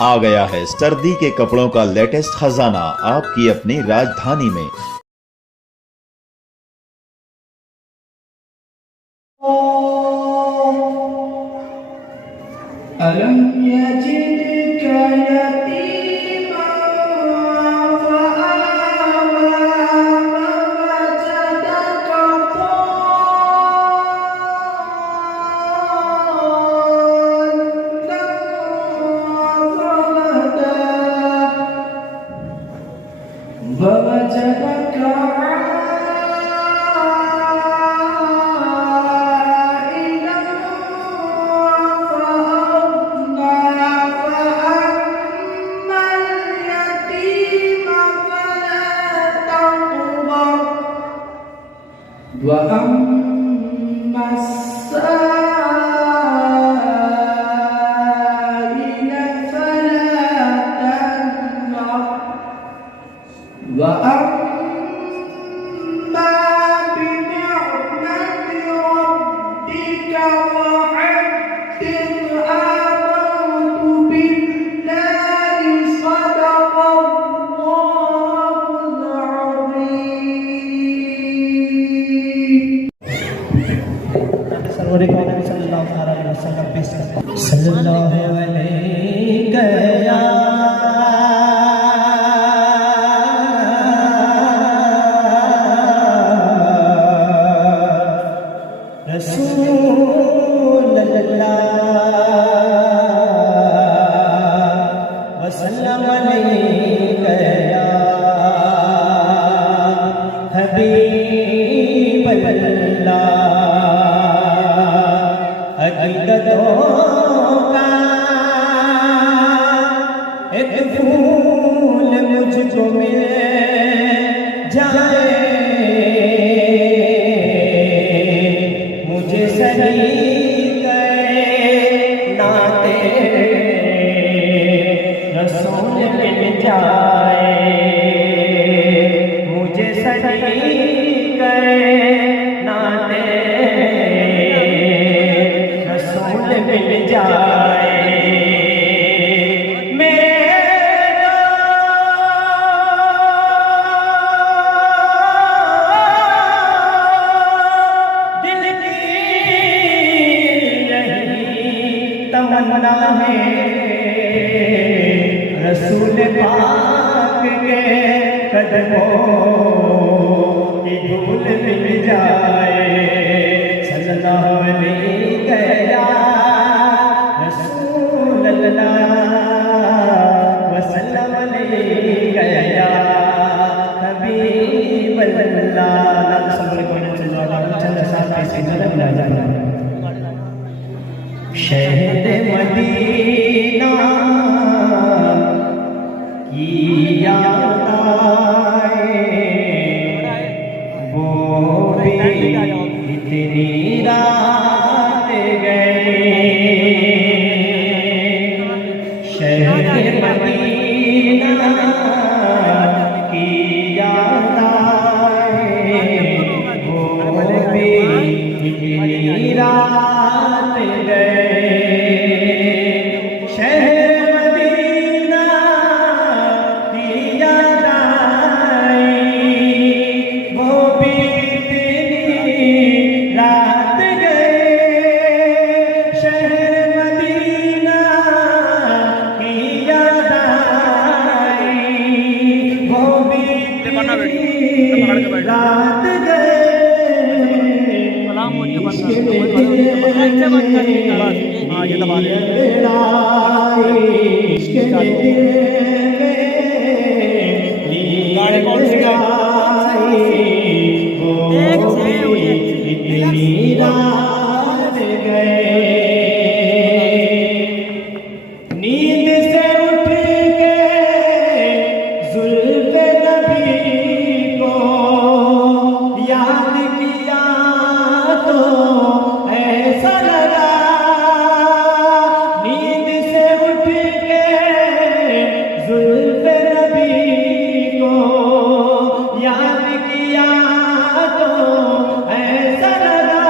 آ گیا ہے سردی کے کپڑوں کا لیٹسٹ خزانہ آپ کی اپنی راجدھانی میں۔ ألم يجدك يتيما فآوى ووجدك ضالا فهدى ووجدك وأما السائل فلا تنهر وأما بنعمة ربك فحدث آمنت بالله صدق الله العظيم سرور کون صلی اللہ علیہ وسلم پیش کرتے ہیں صلی اللہ علیہ یا رسول اللہ وسلم علیہ یا حبیب اللہ حقیقتوں کا ایک پھول مجھ کو مل جائے مجھے صحیح ناتے رسول مل جائے مجھے صحیح ناتے مل جائے دل کی یہی تمنا ہے رسول پاک کے قدموں کی دھول مل جائے صلی اللہ علیہ وسلم علیہ یا حبیب اللہ شہد مدینہ کی یاد آئے وہ بھی اتنی رات گئے شہر مدینہ کی یاد آئے وہ بھی اتنی رات گئے شہر مدینہ کی یاد آئی وہ بھی اتنی رات گئے شہر مدینہ کی یاد آئی وہ بھی رات گئے نیند سے اٹھ کے زلف نبی کو یاد کیا تو ایسا لگا نیند سے اٹھ کے زلف نبی کو یاد کیا تو ایسا لگا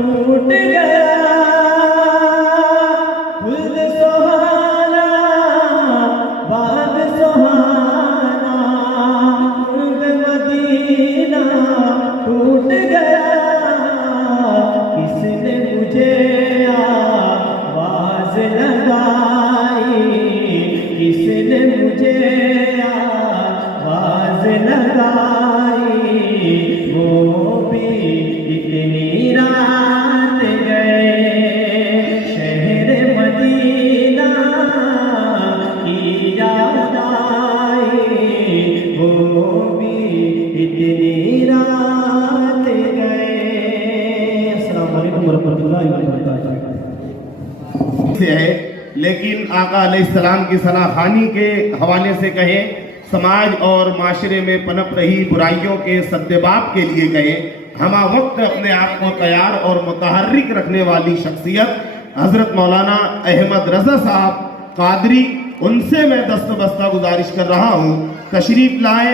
ٹوٹ گیا گل سہانا باغ سہانا قرب مدینہ ٹوٹ گیا کس نے مجھے آواز لگائی کس نے مجھے آواز لگائی وہ بھی اتنی رات گئے شہر مدینہ کی یاد آئی وہ بھی اتنی رات گئے. السلام علیکم ورحمۃ اللہ وبرکاتہ. سے ہے لیکن آقا علیہ السلام کی ثنا خوانی کے حوالے سے کہیں، سماج اور معاشرے میں پنپ رہی برائیوں کے سدباب کے لیے کہیں، ہمہ وقت اپنے آپ کو تیار اور متحرک رکھنے والی شخصیت حضرت مولانا احمد رضا صاحب قادری، ان سے میں دست بستہ گزارش کر رہا ہوں تشریف لائے.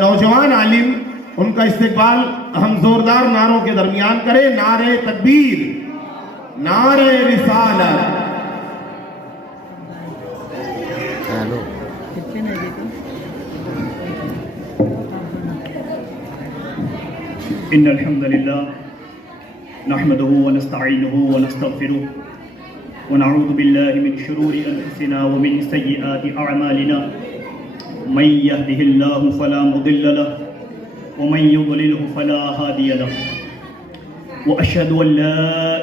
نوجوان عالم، ان کا استقبال ہم زوردار نعروں کے درمیان کریں. نعرہ تکبیر، نعرہ رسالت. ان الحمد لله نحمده ونستعينه ونستغفره ونعوذ بالله من شرور انفسنا ومن سيئات اعمالنا من يهده الله فلا مضل له ومن يضلله فلا هادي له واشهد ان لا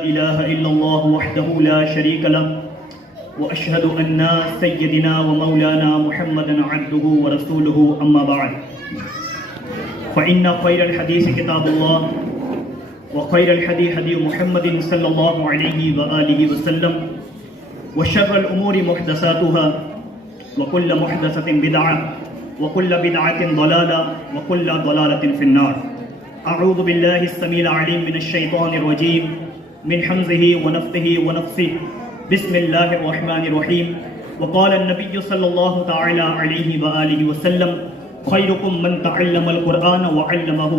اله الا الله وحده لا شريك له واشهد ان سيدنا ومولانا محمدا عبده ورسوله اما بعد فإن خير الحديث كتاب الله وخير الهدي هدي محمد صلى الله عليه وآله وسلم وشر الأمور محدثاتها وكل محدثة بدعة وكل بدعة ضلالة وكل ضلالة في النار. أعوذ بالله السميع العليم من الشيطان الرجيم من حمزه ونفثه ونفثه. بسم الله الرحمن الرحيم. وقال النبي صلى الله تعالى عليه وآله وسلم خيركم من تعلم القرآن وعلمه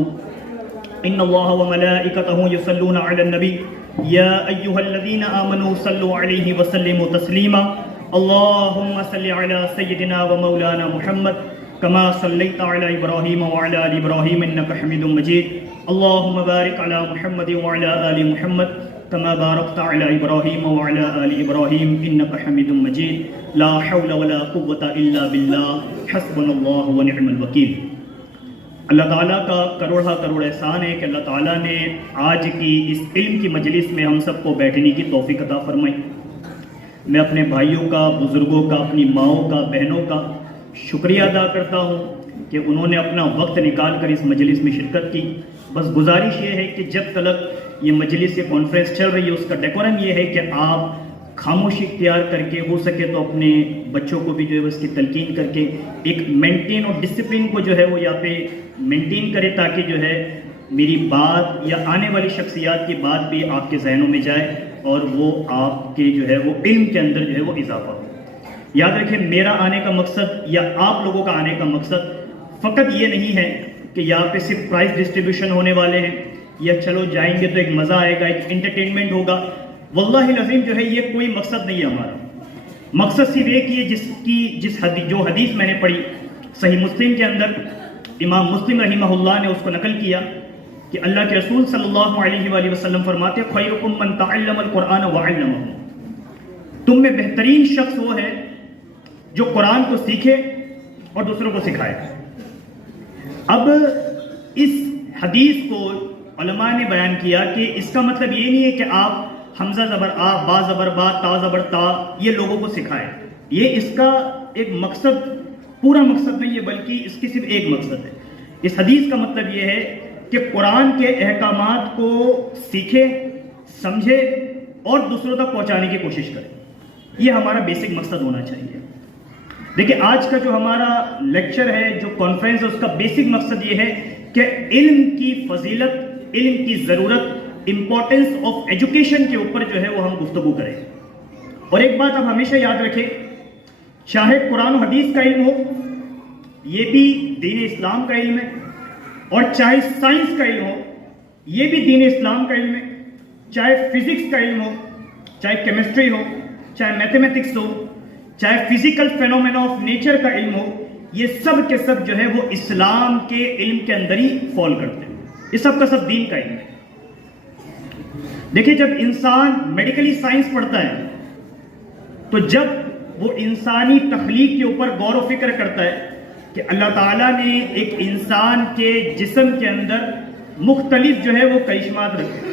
إن الله وملائكته يصلون على النبي يا أيها الذين آمنوا صلوا عليه وسلموا تسليما. اللهم صل على سيدنا ومولانا محمد كما صليت على إبراهيم وعلى آل إبراهيم إنك حميد مجيد. اللهم بارك على محمد وعلى آل محمد كما باركت على إبراهيم وعلى آل إبراهيم إنك حميد مجيد. لا حول ولا قوة إلا بالله حسبنا الله ونعم الوكيل. اللہ تعالیٰ کا کروڑا کروڑ احسان ہے کہ اللہ تعالیٰ نے آج کی اس علم کی مجلس میں ہم سب کو بیٹھنے کی توفیق عطا فرمائی. میں اپنے بھائیوں کا، بزرگوں کا، اپنی ماؤں کا، بہنوں کا شکریہ ادا کرتا ہوں کہ انہوں نے اپنا وقت نکال کر اس مجلس میں شرکت کی. بس گزارش یہ ہے کہ جب تک یہ مجلس یہ کانفرنس چل رہی ہے اس کا ڈیکورم یہ ہے کہ آپ خاموشی اختیار کر کے ہو سکے تو اپنے بچوں کو بھی جو ہے اس کی تلقین کر کے ایک مینٹین اور ڈسپلن کو جو ہے وہ یہاں پہ مینٹین کرے تاکہ جو ہے میری بات یا آنے والی شخصیات کی بات بھی آپ کے ذہنوں میں جائے اور وہ آپ کے جو ہے وہ علم کے اندر جو ہے وہ اضافہ ہو. یاد رکھیں میرا آنے کا مقصد یا آپ لوگوں کا آنے کا مقصد فقط یہ نہیں ہے کہ یہاں پہ صرف پرائز ڈسٹریبیوشن ہونے والے ہیں یا چلو جائیں گے تو ایک مزہ آئے گا، ایک انٹرٹینمنٹ ہوگا. واللہ العظیم جو ہے یہ کوئی مقصد نہیں ہے ہمارا. مقصد صرف ایک ہی ہے جو حدیث میں نے پڑھی صحیح مسلم کے اندر، امام مسلم رحمہ اللہ نے اس کو نقل کیا کہ اللہ کے رسول صلی اللہ علیہ وآلہ وسلم فرماتے ہیں خیرکم من تعلم القرآن وعلمہ. تم میں بہترین شخص وہ ہے جو قرآن کو سیکھے اور دوسروں کو سکھائے. اب اس حدیث کو علماء نے بیان کیا کہ اس کا مطلب یہ نہیں ہے کہ آپ حمزہ زبر آ، با زبر با، تا زبر تا یہ لوگوں کو سکھائے. یہ اس کا ایک مقصد، پورا مقصد نہیں ہے بلکہ اس کی صرف ایک مقصد ہے. اس حدیث کا مطلب یہ ہے کہ قرآن کے احکامات کو سیکھے، سمجھے اور دوسروں تک پہنچانے کی کوشش کرے. یہ ہمارا بیسک مقصد ہونا چاہیے. دیکھیں آج کا جو ہمارا لیکچر ہے، جو کانفرنس ہے، اس کا بیسک مقصد یہ ہے کہ علم کی فضیلت، علم کی ضرورت، امپورٹنس آف ایجوکیشن کے اوپر جو ہے وہ ہم گفتگو کریں. اور ایک بات آپ ہمیشہ یاد رکھیں، چاہے قرآن و حدیث کا علم ہو یہ بھی دین اسلام کا علم ہے، اور چاہے سائنس کا علم ہو یہ بھی دین اسلام کا علم ہے. چاہے فزکس کا علم ہو، چاہے کیمسٹری ہو، چاہے میتھمیٹکس ہو، چاہے فزیکل فینومینا آف نیچر کا علم ہو، یہ سب کے سب جو ہے وہ اسلام کے علم کے اندر ہی فال کرتے ہیں. یہ سب کا سب دین کا علم ہے. دیکھیں جب انسان میڈیکلی سائنس پڑھتا ہے تو جب وہ انسانی تخلیق کے اوپر غور و فکر کرتا ہے کہ اللہ تعالیٰ نے ایک انسان کے جسم کے اندر مختلف جو ہے وہ کرشمات رکھے.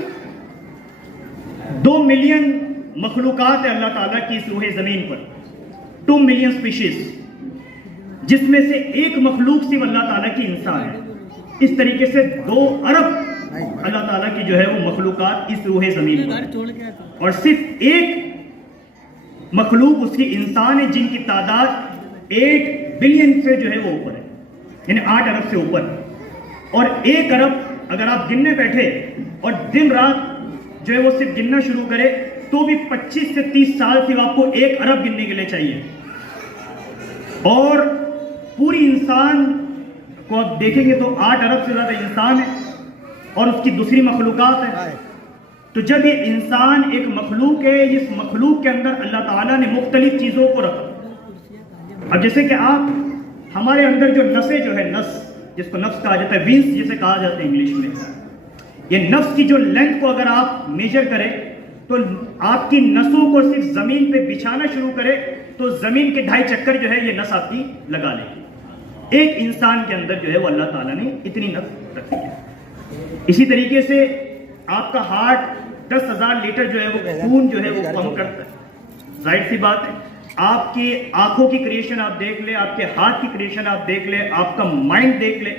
2 ملین مخلوقات ہیں اللہ تعالیٰ کی اس روح زمین پر، 2 ملین سپیشیز، جس میں سے ایک مخلوق صرف اللہ تعالیٰ کی انسان ہے. اس طریقے سے 2 ارب اللہ تعالیٰ کی جو ہے وہ مخلوقات اس روح زمین پر، اور صرف ایک مخلوق اس کی انسان ہے جن کی تعداد 8 بلین سے جو ہے وہ اوپر ہے، یعنی 8 ارب سے اوپر. اور 1 ارب اگر آپ گننے بیٹھے اور دن رات جو ہے وہ صرف گننا شروع کرے تو بھی 25 سے 30 سال سے آپ کو 1 ارب گننے کے لیے چاہیے. اور پوری انسان کو آپ دیکھیں گے تو 8 ارب سے زیادہ انسان ہے اور اس کی دوسری مخلوقات ہیں. تو جب یہ انسان ایک مخلوق ہے، اس مخلوق کے اندر اللہ تعالیٰ نے مختلف چیزوں کو رکھا. اب جیسے کہ آپ ہمارے اندر جو نسیں جو ہے، نس جس کو نفس کہا جاتا ہے، وینس جسے کہا جاتا ہے انگلش میں، یہ نفس کی جو لینتھ کو اگر آپ میجر کریں تو آپ کی نسوں کو صرف زمین پہ بچھانا شروع کرے تو زمین کے 2.5 چکر جو ہے یہ نس آپ کی لگا لے گی. ایک انسان کے اندر جو ہے وہ اللہ تعالیٰ نے اتنی نس رکھی ہے. اسی طریقے سے آپ کا ہارٹ 10,000 لیٹر جو ہے وہ خون جو ہے وہ پمپ کرتا ہے. ظاہر سی بات ہے، آپ کی آنکھوں کی کریشن آپ دیکھ لیں، آپ کے ہاتھ کی کریشن آپ دیکھ لیں، آپ کا مائنڈ دیکھ لیں.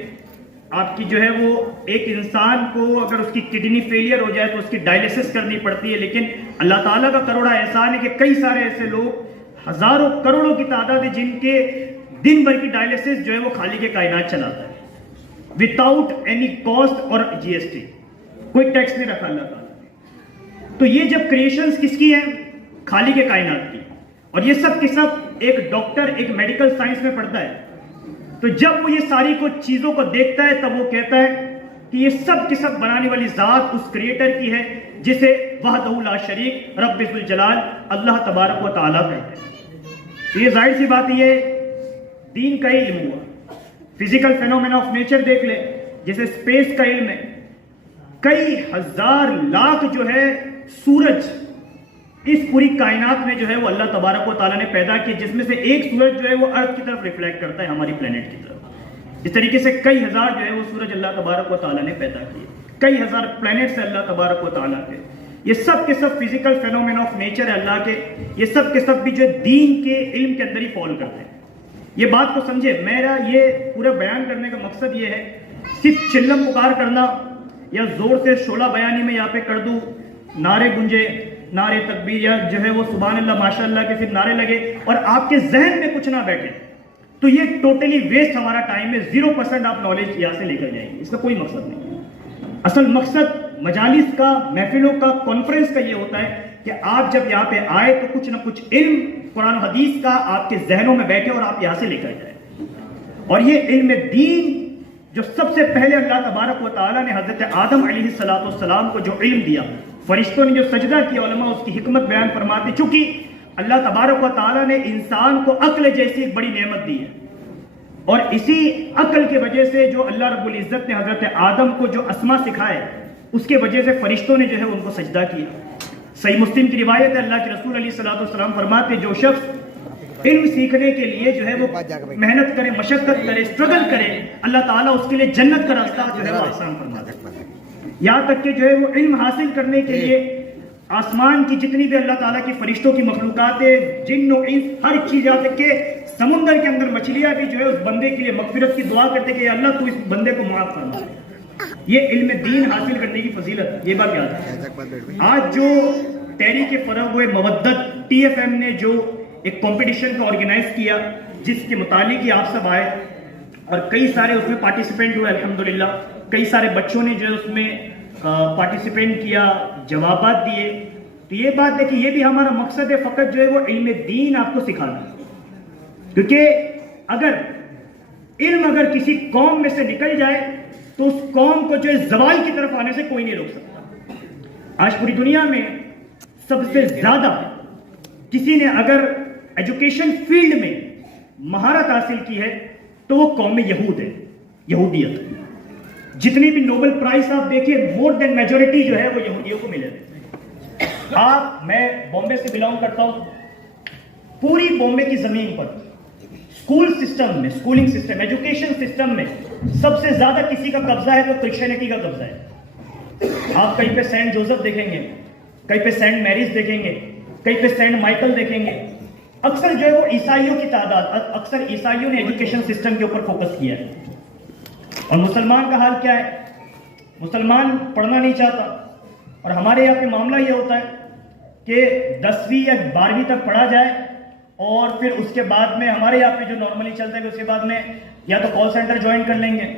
آپ کی جو ہے وہ ایک انسان کو اگر اس کی کڈنی فیلئر ہو جائے تو اس کی ڈائلیسس کرنی پڑتی ہے، لیکن اللہ تعالیٰ کا کروڑا احسان ہے کہ کئی سارے ایسے لوگ، ہزاروں کروڑوں کی تعداد ہے جن کے دن بھر کی ڈائلیسس جو ہے وہ خالق کائنات چلاتا ہے وداؤٹ اینی کاسٹ اور GST، کوئی ٹیکس نہیں رکھا اللہ تعالیٰ نے. تو یہ جب کریشنز کس کی ہیں؟ خالق کائنات کی. اور یہ سب کے سب ایک ڈاکٹر ایک میڈیکل سائنس میں پڑھتا ہے. تو جب وہ یہ ساری کو چیزوں کو دیکھتا ہے تب وہ کہتا ہے کہ یہ سب کے سب بنانے والی ذات اس کریٹر کی ہے جسے وحدہ لا شریک رب ذوالجلال اللہ تبارک و تعالیٰ کہتے ہیں. تو یہ ظاہر سی بات یہ دین کا علم ہوا. فزیکل فینومینا آف نیچر دیکھ لیں جیسے اسپیس کا علم ہے. کئی ہزار لاکھ جو ہے سورج اس پوری کائنات میں جو ہے وہ اللہ تبارک و تعالیٰ نے پیدا کی، جس میں سے ایک سورج جو ہے وہ ارتھ کی طرف ریفلیکٹ کرتا ہے، ہماری پلینٹ کی طرف. اس طریقے سے کئی ہزار جو ہے وہ سورج اللہ تبارک و تعالیٰ نے پیدا کیے، کئی ہزار پلینٹس ہیں اللہ تبارک و تعالیٰ کے. یہ سب کے سب فزیکل فینومینا آف نیچر ہے اللہ کے. یہ سب کے سب بھی جو دین کے علم کے اندر ہی فال کرتے ہیں. یہ بات کو سمجھے، میرا یہ پورا بیان کرنے کا مقصد یہ ہے صرف چلم پکار کرنا یا زور سے شعلہ بیانی میں یہاں پہ کر دوں، نعرے گنجے، نعرے تکبیر یا جو ہے وہ سبحان اللہ ماشاء اللہ کے صرف نعرے لگے اور آپ کے ذہن میں کچھ نہ بیٹھے تو یہ ٹوٹلی ویسٹ ہمارا ٹائم ہے. 0% آپ نالج یہاں سے لے کر جائیں گے، اس کا کوئی مقصد نہیں. اصل مقصد مجالس کا، محفلوں کا، کانفرنس کا یہ ہوتا ہے کہ آپ جب یہاں پہ آئے تو کچھ نہ کچھ علم قرآن و حدیث کا آپ کے ذہنوں میں بیٹھے اور آپ یہاں سے لے کر جائیں. اور یہ علم دین جو سب سے پہلے اللہ تبارک و تعالیٰ نے حضرت آدم علیہ السلام کو جو علم دیا، فرشتوں نے جو سجدہ کیا، علماء اس کی حکمت بیان فرماتے. چونکہ اللہ تبارک و تعالیٰ نے انسان کو عقل جیسی ایک بڑی نعمت دی ہے اور اسی عقل کی وجہ سے جو اللہ رب العزت نے حضرت آدم کو جو اسما سکھائے اس کے وجہ سے فرشتوں نے جو ہے ان کو سجدہ کیا. صحیح مسلم کی روایت ہے، اللہ کے رسول علیہ السلام فرماتے جو شخص علم سیکھنے کے لیے جو ہے وہ محنت کرے، مشقت کرے، اسٹرگل کرے، اللہ تعالیٰ اس کے لیے جنت کا راستہ جو ہے وہ آسان فرماتا ہے. یہاں تک کہ جو ہے وہ علم حاصل کرنے کے لیے آسمان کی جتنی بھی اللہ تعالیٰ کی فرشتوں کی مخلوقات، جن و انس، ہر چیز، یہاں تک کہ سمندر کے اندر مچھلیاں بھی جو ہے اس بندے کے لیے مغفرت کی دعا کرتے کہ اللہ تو اس بندے کو معاف فرما. یہ علم دین حاصل کرنے کی فضیلت، یہ بات یاد ہے. آج جو تحریک فروغ مودت TFM نے جو ایک کمپٹیشن کو آرگنائز کیا جس کے متعلق ہی آپ سب آئے اور کئی سارے اس میں پارٹیسپینٹ ہوئے الحمدللہ. کئی سارے بچوں نے جو ہے اس میں پارٹیسپینٹ کیا، جوابات دیے. تو یہ بات ہے کہ یہ بھی ہمارا مقصد ہے فقط جو ہے وہ علم دین آپ کو سکھانا. کیونکہ اگر علم کسی قوم میں سے نکل جائے تو اس قوم کو جو ہے زوال کی طرف آنے سے کوئی نہیں روک سکتا. آج پوری دنیا میں سب سے زیادہ کسی نے اگر ایجوکیشن فیلڈ میں مہارت حاصل کی ہے تو وہ قوم یہود ہے، یہودیت۔ جتنی بھی نوبل پرائز آپ دیکھیے مور دین میجورٹی جو ہے وہ یہودیوں کو ملے۔ میں بامبے سے بلانگ کرتا ہوں، پوری بامبے کی زمین پر اسکول سسٹم میں، اسکولنگ سسٹم، ایجوکیشن سسٹم میں سب سے زیادہ کسی کا قبضہ ہے تو کرسچینٹی کا قبضہ ہے۔ آپ کہیں پہ سینٹ جوزف دیکھیں گے، کہیں پہ سینٹ میریز دیکھیں گے، کہیں پہ سینٹ مائیکل دیکھیں گے۔ اکثر جو ہے وہ عیسائیوں کی تعداد، اکثر عیسائیوں نے ایجوکیشن سسٹم کے اوپر فوکس کیا ہے۔ اور مسلمان کا حال کیا ہے؟ مسلمان پڑھنا نہیں چاہتا، اور ہمارے یہاں پہ معاملہ یہ ہوتا ہے کہ 10ویں یا 12ویں تک پڑھا جائے اور پھر اس کے بعد میں ہمارے یہاں پہ جو نارملی چلتا ہے کہ اس کے بعد میں یا تو کال سینٹر جوائن کر لیں گے،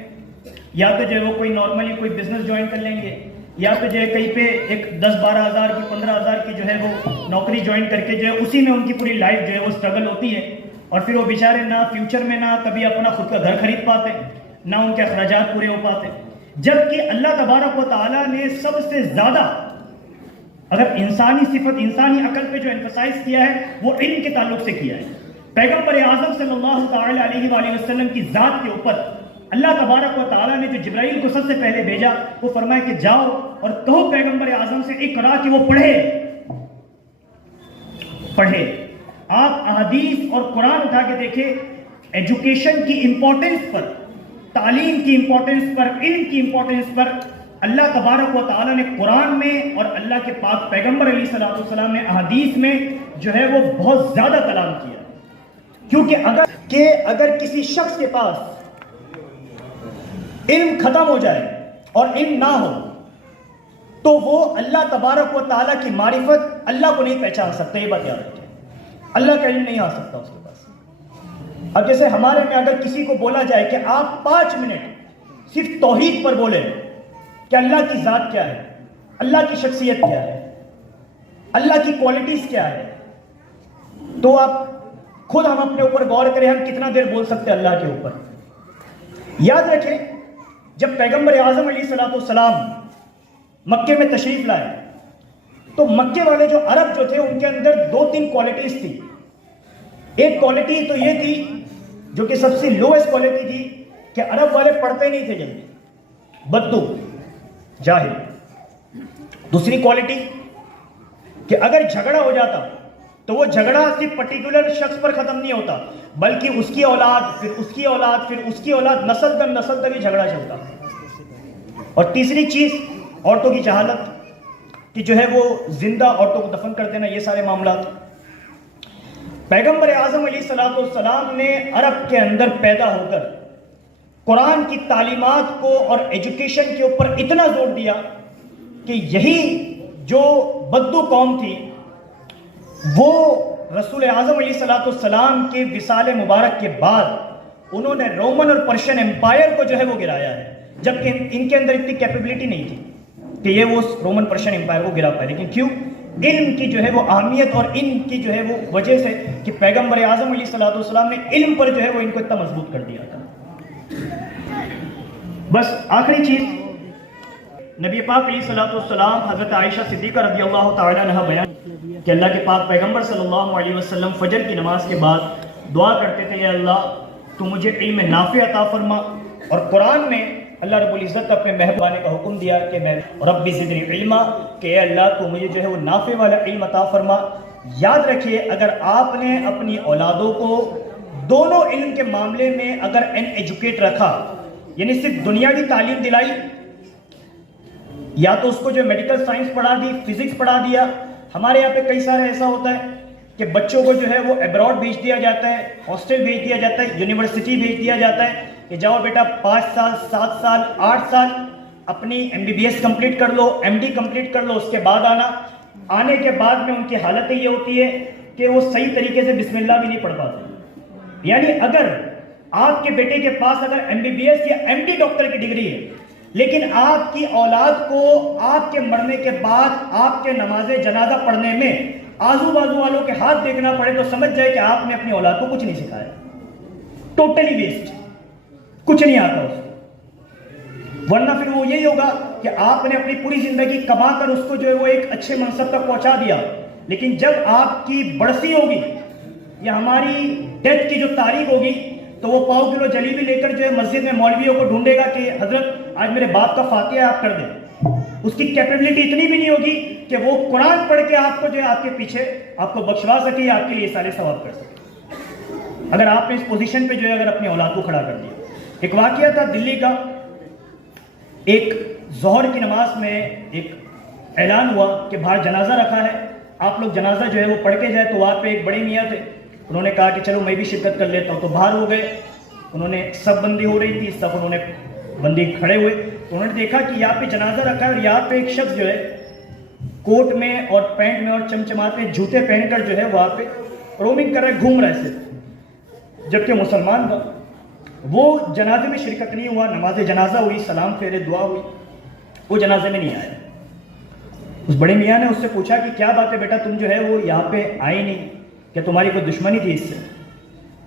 یا تو جو ہے وہ کوئی نارملی کوئی بزنس جوائن کر لیں گے، یا تو جو ہے کہیں پہ ایک 10-12 ہزار کی 15 ہزار کی جو ہے وہ نوکری جوائن کر کے جو ہے اسی میں ان کی پوری لائف جو ہے وہ اسٹرگل ہوتی ہے، اور پھر وہ بیچارے نہ فیوچر میں نہ کبھی اپنا خود کا گھر خرید پاتے، نہ ان کے اخراجات پورے ہو پاتے۔ جبکہ اللہ تبارک و تعالیٰ نے سب سے زیادہ اگر انسانی صفت، انسانی عقل پہ جو ایمفسائز کیا ہے وہ علم کے تعلق سے کیا ہے۔ پیغمبر اعظم صلی اللہ تعالی علیہ وآلہ وسلم کی ذات کے اوپر اللہ تبارک و تعالیٰ نے جو جبرائیل کو سب سے پہلے بھیجا وہ فرمایا کہ جاؤ اور کہو پیغمبر اعظم سے اقرا کہ وہ پڑھے۔ آپ احادیث اور قرآن اٹھا کے دیکھیں، ایجوکیشن کی امپورٹنس پر، تعلیم کی امپورٹنس پر، علم کی امپورٹنس پر اللہ تبارک و تعالیٰ نے قرآن میں اور اللہ کے پاک پیغمبر علیہ الصلوۃ والسلام نے احادیث میں جو ہے وہ بہت زیادہ کلام کیا۔ کیونکہ اگر کسی شخص کے پاس علم ختم ہو جائے اور علم نہ ہو تو وہ اللہ تبارک و تعالیٰ کی معرفت، اللہ کو نہیں پہچان سکتے۔ یہ بات یاد رکھیں، اللہ کا علم نہیں آ سکتا اس کے پاس۔ اب جیسے ہمارے میں اگر کسی کو بولا جائے کہ آپ 5 منٹ صرف توحید پر بولیں کہ اللہ کی ذات کیا ہے، اللہ کی شخصیت کیا ہے، اللہ کی کوالٹیز کیا ہے، تو آپ خود ہم اپنے اوپر غور کریں ہم کتنا دیر بول سکتے ہیں اللہ کے اوپر۔ یاد رکھیں جب پیغمبر اعظم علیہ الصلوۃ والسلام مکے میں تشریف لائے تو مکے والے جو عرب جو تھے ان کے اندر 2-3 کوالٹیز تھی۔ ایک کوالٹی تو یہ تھی جو کہ سب سے لوئسٹ کوالٹی تھی کہ عرب والے پڑھتے نہیں تھے جلدی، بدو، جاہل۔ دوسری کوالٹی کہ اگر جھگڑا ہو جاتا تو وہ جھگڑا صرف پرٹیکولر شخص پر ختم نہیں ہوتا بلکہ اس کی اولاد، پھر اس کی اولاد، پھر اس کی اولاد، نسل در نسل تک ہی جھگڑا چلتا۔ اور تیسری چیز عورتوں کی جہالت کہ جو ہے وہ زندہ عورتوں کو دفن کر دینا، یہ سارے معاملات۔ پیغمبر اعظم علیہ الصلوۃ والسلام نے عرب کے اندر پیدا ہو کر قرآن کی تعلیمات کو اور ایجوکیشن کے اوپر اتنا زور دیا کہ یہی جو بدو قوم تھی وہ رسول اعظم علیہ الصلوۃ والسلام کے وصال مبارک کے بعد انہوں نے رومن اور پرشین امپائر کو جو ہے وہ گرایا ہے، جبکہ ان کے اندر اتنی کیپیبلٹی نہیں تھی کہ یہ وہ رومن پرشین امپائر کو گرا پائے۔ لیکن کیوں؟ علم کی جو ہے وہ اہمیت اور ان کی جو ہے وہ وجہ سے کہ پیغمبر اعظم علیہ الصلوۃ والسلام نے علم پر جو ہے وہ ان کو اتنا مضبوط کر دیا تھا۔ بس آخری چیز، نبی پاک علیہ الصلوۃ والسلام حضرت عائشہ صدیقہ رضی اللہ تعالی عنہا بیان کہ اللہ کے پاک پیغمبر صلی اللہ علیہ وسلم فجر کی نماز کے بعد دعا کرتے تھے، اے اللہ تو مجھے علم نافع عطا فرما، اور قرآن میں اللہ رب العزت اپنے محبوب آنے کا حکم دیا کہ میں رب زدنی علما، کہ اے اللہ تو مجھے جو ہے وہ نافع والا علم عطا فرما۔ یاد رکھیے اگر آپ نے اپنی اولادوں کو دونوں علم کے معاملے میں اگر ان ایجوکیٹ رکھا، یعنی صرف دنیاوی تعلیم دلائی، یا تو اس کو جو میڈیکل سائنس پڑھا دی، فزکس پڑھا دیا۔ ہمارے یہاں پہ کئی سارے ایسا ہوتا ہے کہ بچوں کو جو ہے وہ ابراڈ بھیج دیا جاتا ہے، ہاسٹل بھیج دیا جاتا ہے، یونیورسٹی بھیج دیا جاتا ہے کہ جاؤ بیٹا 5 سال 7 سال 8 سال اپنی MBBS کمپلیٹ کر لو، MD کمپلیٹ کر لو، اس کے بعد آنا۔ آنے کے بعد میں ان کی حالت یہ ہوتی ہے کہ وہ صحیح طریقے سے بسم اللہ بھی نہیں پڑھ پاتے۔ یعنی اگر آپ کے بیٹے کے پاس اگر MBBS یا MD ڈاکٹر کی ڈگری ہے لیکن آپ کی اولاد کو آپ کے مرنے کے بعد آپ کے نماز جنازہ پڑھنے میں آزو بازو والوں کے ہاتھ دیکھنا پڑے تو سمجھ جائے کہ آپ نے اپنی اولاد کو کچھ نہیں سکھایا، ٹوٹلی ویسٹ، کچھ نہیں آتا اس کو۔ ورنہ پھر وہ یہی ہوگا کہ آپ نے اپنی پوری زندگی کما کر اس کو جو ہے وہ ایک اچھے منصب تک پہنچا دیا، لیکن جب آپ کی برسی ہوگی یا ہماری ڈیتھ کی جو تاریخ ہوگی تو وہ 1 کلو جلیبی لے کر جو ہے مسجد میں مولویوں کو ڈھونڈے گا کہ حضرت آج میرے باپ کا فاتحہ آپ کر دیں۔ اس کی کیپیبلٹی اتنی بھی نہیں ہوگی کہ وہ قرآن پڑھ کے آپ کو جو ہے آپ کے پیچھے آپ کو بخشوا سکے یا آپ کے لیے سارے ثواب کر سکے، اگر آپ نے اس پوزیشن پہ جو ہے اگر اپنی اولاد کو کھڑا کر دیا۔ ایک واقعہ تھا دلی کا، ایک ظہر کی نماز میں ایک اعلان ہوا کہ باہر جنازہ رکھا ہے، آپ لوگ جنازہ جو ہے وہ پڑھ کے جائے۔ تو وہاں پہ ایک بڑے میاں تھے، انہوں نے کہا کہ چلو میں بھی شرکت کر لیتا ہوں، تو باہر ہو گئے۔ انہوں نے سب بندی ہو رہی تھی، سب انہوں نے بندی کھڑے ہوئے، تو انہوں نے دیکھا کہ یہاں پہ جنازہ رکھا ہے اور یہاں پہ ایک شخص جو ہے کوٹ میں اور پینٹ میں اور چمچمات میں جوتے پہن کر جو ہے وہاں پہ رومنگ کر رہا ہے، گھوم رہا ہے صرف، جبکہ مسلمان تھا۔ وہ جنازے میں شرکت نہیں ہوا، نماز جنازہ ہوئی، سلام پھیرے، دعا ہوئی، وہ جنازے میں نہیں آیا۔ اس بڑے میاں نے اس سے پوچھا کہ کیا بات ہے بیٹا، تم جو ہے وہ یہاں پہ آئے نہیں، کہ تمہاری کوئی دشمنی تھی اس سے؟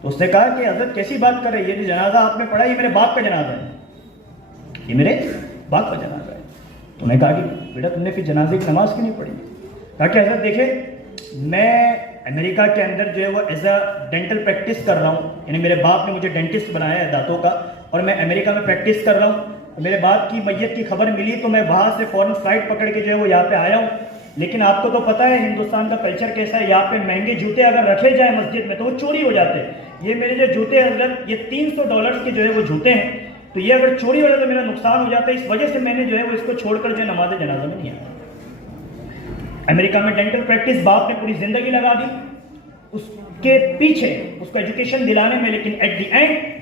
تو اس نے کہا کہ حضرت کیسی بات کر رہے ہیں، یہ جو جنازہ آپ نے پڑھا یہ میرے باپ کا جنازہ ہے، یہ میرے باپ کا جنازہ ہے۔ تو انہوں نے کہا کہ بیٹا تم نے پھر جنازے کی نماز کیوں نہیں پڑھی؟ کہا کہ حضرت دیکھیں میں امریکہ کے اندر جو ہے وہ ایز اے ڈینٹل پریکٹس کر رہا ہوں، یعنی میرے باپ نے مجھے ڈینٹسٹ بنایا ہے دانتوں کا، اور میں امریکہ میں پریکٹس کر رہا ہوں۔ میرے باپ کی میت کی خبر ملی تو میں وہاں سے فوراً فلائٹ پکڑ کے جو ہے وہ یہاں پہ آیا ہوں، لیکن آپ کو تو پتہ ہے ہندوستان کا کلچر کیسا ہے، یہاں پہ مہنگے جوتے اگر رکھے جائیں مسجد میں تو وہ چوری ہو جاتے ہیں۔ یہ میرے جو جوتے ہیں حضرت یہ $300 کے جو ہے وہ جوتے ہیں، تو یہ اگر چوری ہو جائے تو میرا نقصان ہو جاتا ہے، اس وجہ سے میں نے جو ہے وہ اس کو چھوڑ کر جو ہے نماز جنازہ میں نہیں آیا۔ امریکہ میں ڈینٹل پریکٹس باپ نے پوری زندگی لگا دی اس کے پیچھے، اس کو ایجوکیشن دلانے میں، لیکن ایٹ دی اینڈ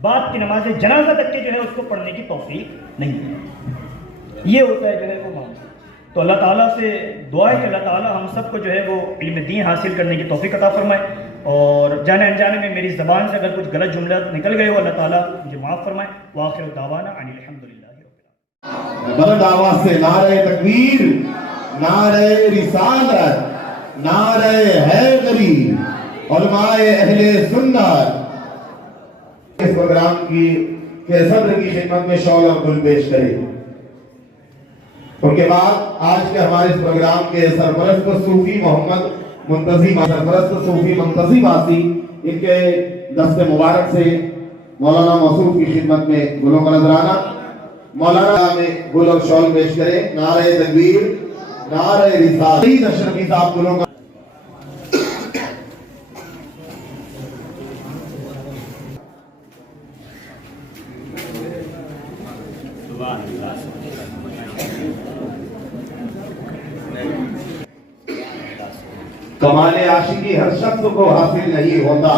باپ کی نماز جنازہ تک کے جو ہے اس کو پڑھنے کی توفیق نہیں ہے۔ یہ ہوتا ہے جو ہے وہ معاملہ۔ تو اللہ تعالیٰ سے دعا ہے کہ اللہ تعالیٰ ہم سب کو جو ہے وہ علم دین حاصل کرنے کی توفیق عطا فرمائے، اور جانے انجانے میں میری زبان سے اگر کچھ غلط جملہ نکل گئے ہو اللہ تعالیٰ مجھے معاف فرمائے۔ وآخر دعوانا ان الحمدللہ رب العالمین۔ بلند آواز سے نعرہ تکبیر، نعرہ رسالت، نعرہ حیدری، علماء اہل سنت اس پروگرام کی کے صدر کی خدمت میں شعلہ گل پیش کرے۔ ان کے بعد آج کے ہمارے اس پروگرام کے سرپرست صوفی محمد منتظم، سرپرست صوفی منتظم آسی، ان کے دست مبارک سے مولانا موصوف کی خدمت میں گلوں کا نذرانہ، مولانا میں گل اور شال پیش کرے۔ نعرہ تکبیر، نعرہ رسالت، سید اشرفی صاحب گلوں کا کمال عاشقی ہر شخص کو حاصل نہیں ہوتا،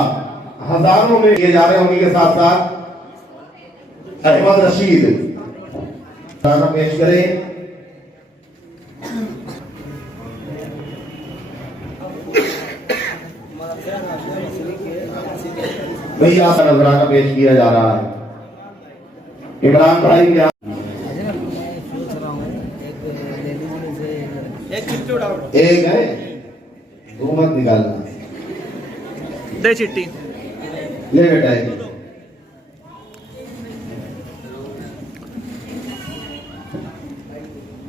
ہزاروں میں کیے جا رہے ہوں گے کے ساتھ ساتھ احمد رشید رانا پیش کریں۔ بھئی آپ کا نذرانہ پیش کیا جا رہا ہے۔ عمران بھائی کیا ایک ہے حکومت نکالنا دے چٹی لے بیٹا ہے۔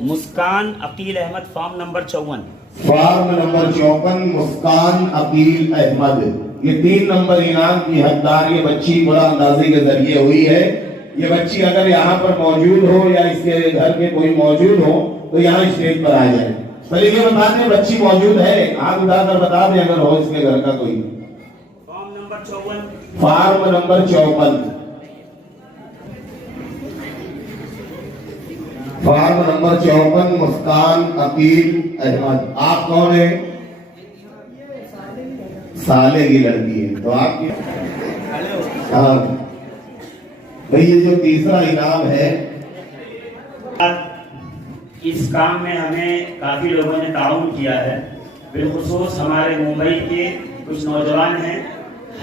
Muskan Aqeel Ahmed, form number 54۔ Form number 54 Muskan Aqeel Ahmed, یہ 3 نمبر انعام کی حقدار یہ بچی بڑا اندازے کے ذریعے ہوئی ہے۔ یہ بچی اگر یہاں پر موجود ہو یا اس کے گھر کے کوئی موجود ہو تو یہاں اسٹیج پر آ جائے۔ پہلے یہ بتا دیں بچی موجود ہے، ہاتھ اٹھا کر بتا دیں اگر ہو اس کے گھر کا کوئی۔ Form number 54۔ Form number 54 form number 54 Muskan Aqeel Ahmad. آپ کون ہیں؟ سالے کی لڑکی ہے، تو آپ کی بھئی یہ جو تیسرا انعام ہے اس کام میں ہمیں کافی لوگوں نے تعاون کیا ہے، بالخصوص ہمارے ممبئی کے کچھ نوجوان ہیں،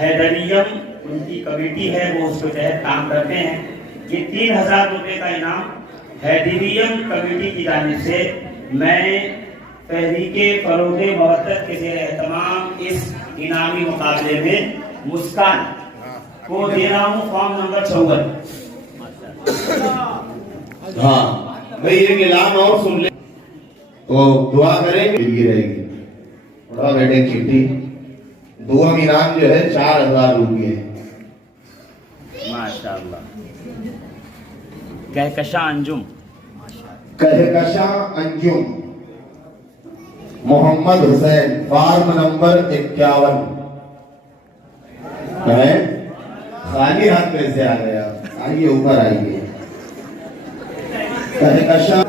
حیدریم ان کی کمیٹی ہے، وہ اس کے تحت کام کرتے ہیں۔ یہ 3000 روپے کا انعام حیدریم کمیٹی کی جانب سے میں تحریک فروغ محبت کے زیر اہتمام اس انعامی مقابلے میں مسکان کو دے رہا ہوں، فارم نمبر 54۔ ہاں بھئی ایک اعلان اور سن لیں تو دعا کریں گے یہ رہے گی. اڑا بیٹے چٹھی دعا کی نام جو ہے 4000 روپیے ہے. ماشاءاللہ. کہکشاں انجم. کہکشاں انجم محمد حسین فارم نمبر 51 ہے. خالی ہاتھ پیسے آ گیا. آئیے اوپر آئیے. کہکشاں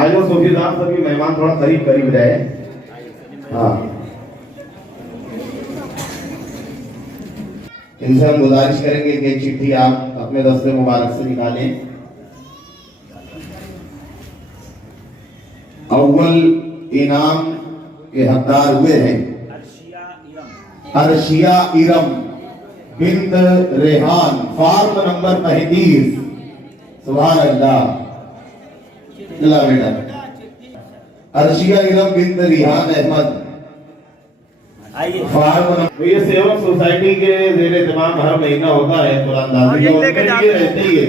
آجو صوفی صاحب سبھی مہمان تھوڑا قریب قریب رہے. ہاں ان سے ہم گزارش کریں گے کہ چٹھی آپ اپنے دستے مبارک سے نکالیں. اول انعام کے حقدار ہوئے ہیں عرشیہ ارم بنت ریحان فارم نمبر 35. سبحان اللہ. چلا بیٹا عرشیہ ارم بنت ریحان احمد فارم نمبر. یہ سیوک سوسائٹی کے زیر اہتمام ہر مہینہ ہوتا ہے قرآن دازی کا. یہ رہتے ہی ہے.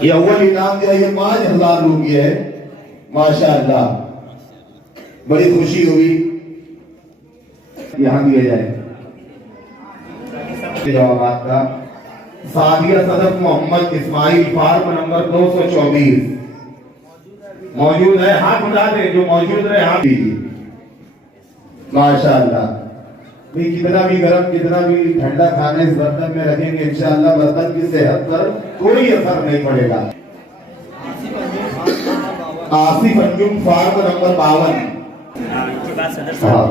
یہ اول انعام جو ہے یہ 5000 روپیے ہے. ماشاءاللہ بڑی خوشی ہوئی. یہاں دیا جائے جوابات کا. سعدیہ صدف محمد اسماعیل فارم نمبر 224 موجود ہے. ہاتھ اٹھا دیں جو موجود رہے ہاتھ دیجیے. ماشاءاللہ. کتنا بھی گرم کتنا بھی ٹھنڈا کھانے اس برتن میں رکھیں گے انشاءاللہ برتن کی صحت پر کوئی اثر نہیں پڑے گا. Asif Anjum form number 52. ہاں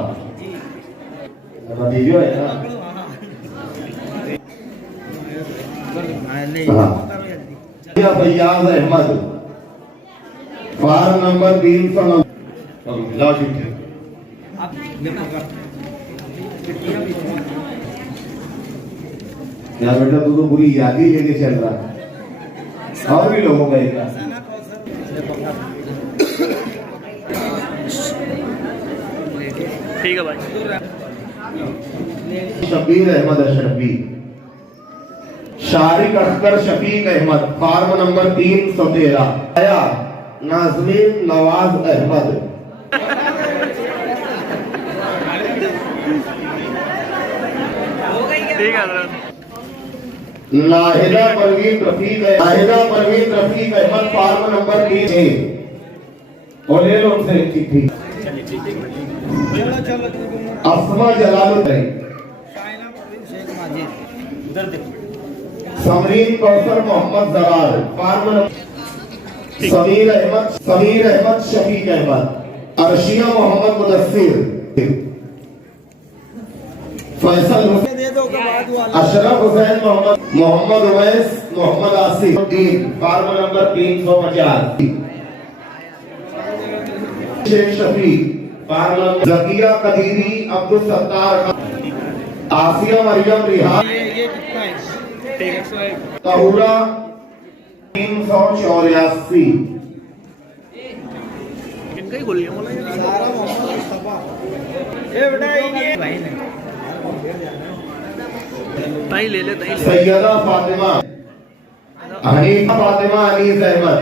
بتیجو ہے نا. Fayyaz Ahmed form number 309. کیا بیٹا تو پوری یاد ہی لے کے چل رہا ہے. اور بھی لوگوں کا ایک ٹھیک ہے بھائی. شبیر احمد اشرفی. شارق اختر شفیق احمد فارم نمبر 313. ناظمین نواز احمد ناہدہ پروین رفیق احمد فارم نمبر 3. اور لے لو ان سے چٹھی. Asma Jalaluddin Samreen Kausar Mohammed Zarar form number. Sameer Ahmed Shafiq Ahmed. Arshiya Mohammed Mudassir. Faisal Hussain Ashraf Hussain Mohammed Owais Mohammed Asifuddin form number 350. Sheikh Shafiq form number. Zakia Qadiri Abdul Sattar. Asiya Maryam Rehan Tahura 384. Syeda Fatima Hanifa Fatima Anees Ahmed.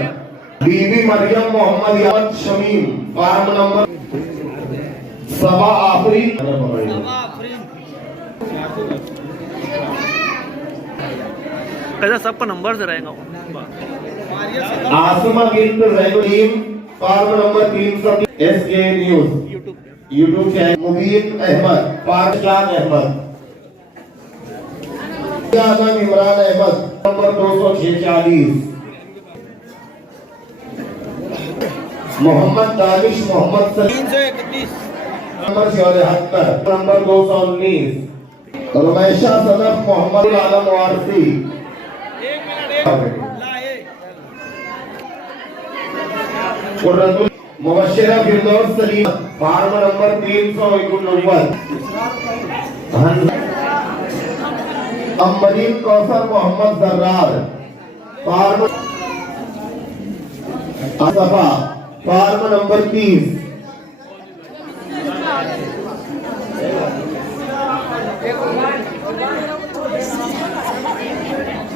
Bibi Maryam Mohammed Yamin Shamim form number. Saba Afreen سب کا نمبر سے رہے گا. عاصمہ بنت Zainuddin form number 300. S کے نیوز یوٹیوب چینل. مبین احمد فارشاد احمد. عمران احمد نمبر 246. محمد دانش محمد سلیم 331 نمبر 74 نمبر 219. رمیشہ صدف محمد عالم وارثی. مبشرہ فردوس سلیم فارم نمبر 389. امبرین کوثر Mohammed Zarar form اصفا form number 30.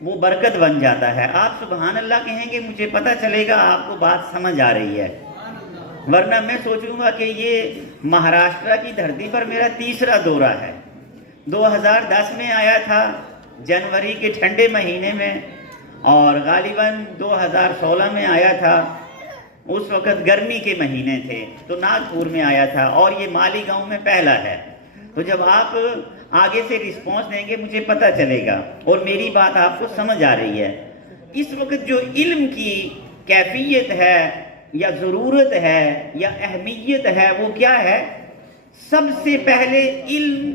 وہ برکت بن جاتا ہے. آپ سبحان اللہ کہیں گے مجھے پتہ چلے گا آپ کو بات سمجھ آ رہی ہے، ورنہ میں سوچوں گا کہ یہ مہاراشٹر کی دھرتی پر میرا تیسرا دورہ ہے. 2010 میں آیا تھا جنوری کے ٹھنڈے مہینے میں، اور غالباً 2016 میں آیا تھا، اس وقت گرمی کے مہینے تھے تو ناگپور میں آیا تھا، اور یہ مالیگاؤں میں پہلا ہے. تو جب آپ آگے سے رسپانس دیں گے مجھے پتہ چلے گا اور میری بات آپ کو سمجھ آ رہی ہے. اس وقت جو علم کی کیفیت ہے یا ضرورت ہے یا اہمیت ہے وہ کیا ہے؟ سب سے پہلے علم،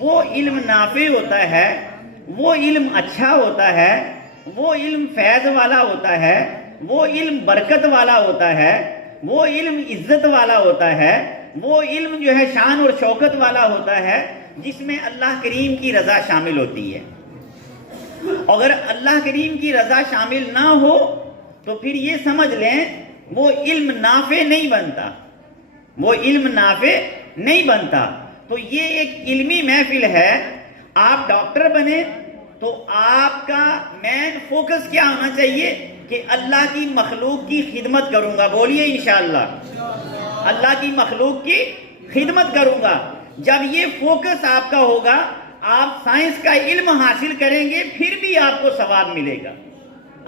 وہ علم نافع ہوتا ہے، وہ علم اچھا ہوتا ہے، وہ علم فیض والا ہوتا ہے، وہ علم برکت والا ہوتا ہے، وہ علم عزت والا ہوتا ہے، وہ علم جو ہے شان اور شوکت والا ہوتا ہے جس میں اللہ کریم کی رضا شامل ہوتی ہے. اگر اللہ کریم کی رضا شامل نہ ہو تو پھر یہ سمجھ لیں وہ علم نافع نہیں بنتا، وہ علم نافع نہیں بنتا. تو یہ ایک علمی محفل ہے. آپ ڈاکٹر بنے تو آپ کا مین فوکس کیا ہونا چاہیے کہ اللہ کی مخلوق کی خدمت کروں گا. بولیے انشاءاللہ، اللہ کی مخلوق کی خدمت کروں گا. جب یہ فوکس آپ کا ہوگا، آپ سائنس کا علم حاصل کریں گے پھر بھی آپ کو ثواب ملے گا.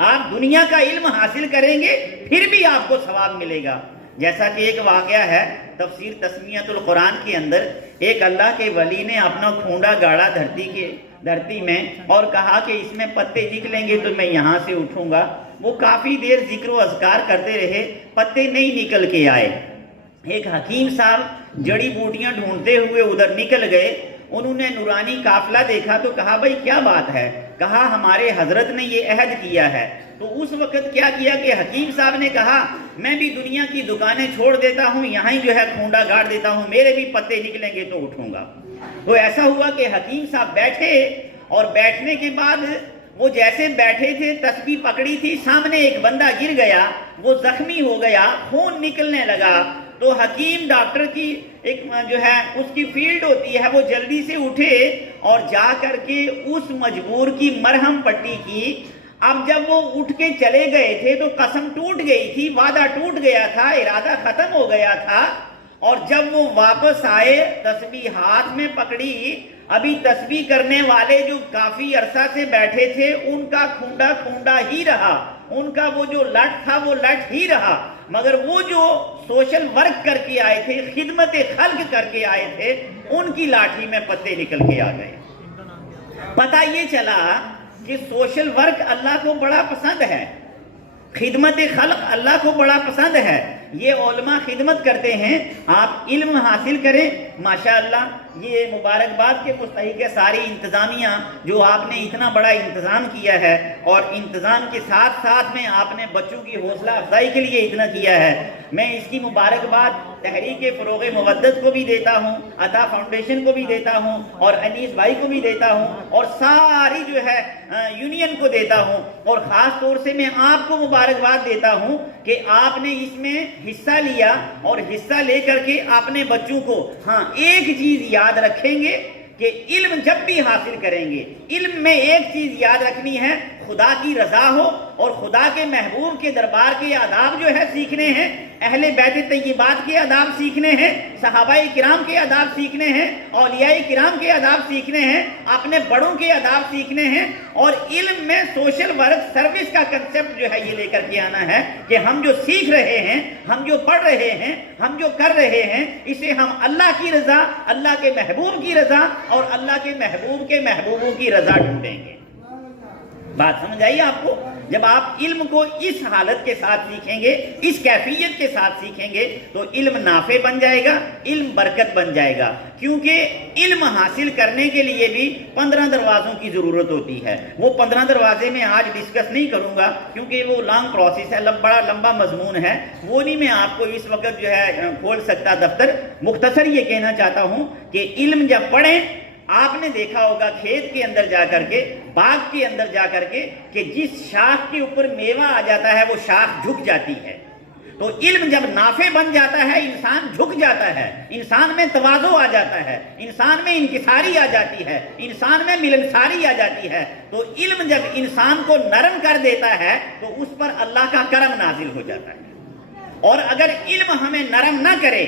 آپ دنیا کا علم حاصل کریں گے پھر بھی آپ کو ثواب ملے گا. جیسا کہ ایک واقعہ ہے تفسیر تسمیۃ القرآن کے اندر، ایک اللہ کے ولی نے اپنا کھونڈا گاڑا دھرتی میں اور کہا کہ اس میں پتے نکلیں گے تو میں یہاں سے اٹھوں گا. وہ کافی دیر ذکر و اذکار کرتے رہے، پتے نہیں نکل کے آئے. ایک حکیم صاحب جڑی بوٹیاں ڈھونڈتے ہوئے ادھر نکل گئے. انہوں نے نورانی قافلہ دیکھا تو کہا بھائی کیا بات ہے؟ کہا ہمارے حضرت نے یہ عہد کیا ہے. تو اس وقت کیا کیا کہ حکیم صاحب نے کہا میں بھی دنیا کی دکانیں چھوڑ دیتا ہوں، یہاں ہی جو ہے کھونڈا گاڑ دیتا ہوں، میرے بھی پتے نکلیں گے تو اٹھوں گا. تو ایسا ہوا کہ حکیم صاحب بیٹھے، اور بیٹھنے کے بعد وہ جیسے بیٹھے تھے تسبیح پکڑی تھی، سامنے ایک بندہ گر گیا، وہ زخمی ہو گیا، خون نکلنے لگا. تو حکیم ڈاکٹر کی ایک جو ہے اس کی فیلڈ ہوتی ہے، وہ جلدی سے اٹھے اور جا کر کے اس مجبور کی مرہم پٹی کی. اب جب وہ اٹھ کے چلے گئے تھے تو قسم ٹوٹ گئی تھی، وعدہ ٹوٹ گیا تھا، ارادہ ختم ہو گیا تھا. اور جب وہ واپس آئے تسبیح ہاتھ میں پکڑی، ابھی تسبیح کرنے والے جو کافی عرصہ سے بیٹھے تھے ان کا کھونڈا ہی رہا، ان کا وہ جو لٹ تھا وہ لٹ ہی رہا، مگر وہ جو سوشل ورک کر کے آئے تھے، خدمت خلق کر کے آئے تھے، ان کی لاٹھی میں پتے نکل کے آ گئے. پتہ یہ چلا کہ سوشل ورک اللہ کو بڑا پسند ہے، خدمت خلق اللہ کو بڑا پسند ہے. یہ علماء خدمت کرتے ہیں، آپ علم حاصل کریں. ماشاءاللہ یہ مبارکباد کے مستحق ہے ساری انتظامیہ جو آپ نے اتنا بڑا انتظام کیا ہے، اور انتظام کے ساتھ ساتھ میں آپ نے بچوں کی حوصلہ افزائی کے لیے اتنا کیا ہے. میں اس کی مبارکباد تحریک فروغ مودت کو بھی دیتا ہوں، عطا فاؤنڈیشن کو بھی دیتا ہوں، اور انیس بھائی کو بھی دیتا ہوں، اور ساری جو ہے یونین کو دیتا ہوں. اور خاص طور سے میں آپ کو مبارکباد دیتا ہوں کہ آپ نے اس میں حصہ لیا، اور حصہ لے کر کے اپنے بچوں کو ہاں ایک چیز یاد رکھیں گے کہ علم جب بھی حاصل کریں گے، علم میں ایک چیز یاد رکھنی ہے، خدا کی رضا ہو اور خدا کے محبوب کے دربار کے آداب جو ہے سیکھنے ہیں، اہل بیت طیبات کے آداب سیکھنے ہیں، صحابہ کرام کے آداب سیکھنے ہیں، اولیاء کرام کے آداب سیکھنے ہیں، اپنے بڑوں کے آداب سیکھنے ہیں. اور علم میں سوشل ورک سروس کا کنسپٹ جو ہے یہ لے کر کے آنا ہے کہ ہم جو سیکھ رہے ہیں، ہم جو پڑھ رہے ہیں، ہم جو کر رہے ہیں، اسے ہم اللہ کی رضا، اللہ کے محبوب کی رضا اور اللہ کے محبوب کے محبوبوں کی رضا ڈھونڈیں گے. بات سمجھ آئی آپ کو؟ جب آپ علم کو اس حالت کے ساتھ سیکھیں گے، اس کیفیت کے ساتھ سیکھیں گے تو علم نافع بن جائے گا، علم برکت بن جائے گا. کیونکہ علم حاصل کرنے کے لیے بھی 15 دروازوں کی ضرورت ہوتی ہے. وہ 15 دروازے میں آج ڈسکس نہیں کروں گا کیونکہ وہ لانگ پروسیس ہے، بڑا لمبا مضمون ہے، وہ نہیں میں آپ کو اس وقت جو ہے کھول سکتا دفتر. مختصر یہ کہنا چاہتا ہوں کہ علم جب پڑھیں، آپ نے دیکھا ہوگا کھیت کے اندر جا کر کے، باغ کے اندر جا کر کے، کہ جس شاخ کے اوپر میوہ آ جاتا ہے وہ شاخ جھک جاتی ہے. تو علم جب نافع بن جاتا ہے انسان جھک جاتا ہے، انسان میں تواضع آ جاتا ہے، انسان میں انکساری آ جاتی ہے، انسان میں ملنساری آ جاتی ہے۔ تو علم جب انسان کو نرم کر دیتا ہے تو اس پر اللہ کا کرم نازل ہو جاتا ہے۔ اور اگر علم ہمیں نرم نہ کرے،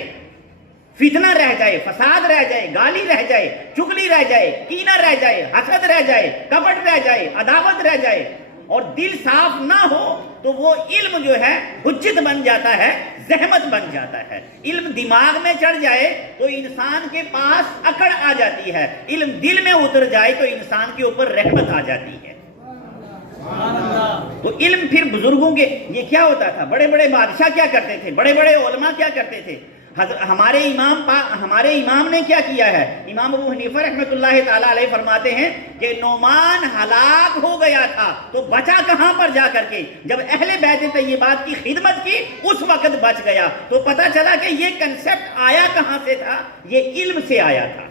فتنہ رہ جائے، فساد رہ جائے، گالی رہ جائے، چغلی رہ جائے، کینہ رہ جائے، حسد رہ جائے، کپٹ رہ جائے، عداوت رہ جائے اور دل صاف نہ ہو تو وہ علم جو ہے حجت بن جاتا ہے، زحمت بن جاتا ہے۔ علم دماغ میں چڑھ جائے تو انسان کے پاس اکڑ آ جاتی ہے، علم دل میں اتر جائے تو انسان کے اوپر رحمت آ جاتی ہے۔ تو علم پھر بزرگوں کے یہ کیا ہوتا تھا، بڑے بڑے بادشاہ کیا کرتے تھے، بڑے بڑے علماء کیا کرتے تھے۔ ہمارے امام نے کیا کیا ہے، امام ابو حنیفہ رحمۃ اللہ تعالی علیہ فرماتے ہیں کہ نعمان ہلاک ہو گیا تھا تو بچا کہاں پر جا کر کے، جب اہل بیت طیبات کی خدمت کی اس وقت بچ گیا۔ تو پتہ چلا کہ یہ کنسپٹ آیا کہاں سے تھا، یہ علم سے آیا تھا۔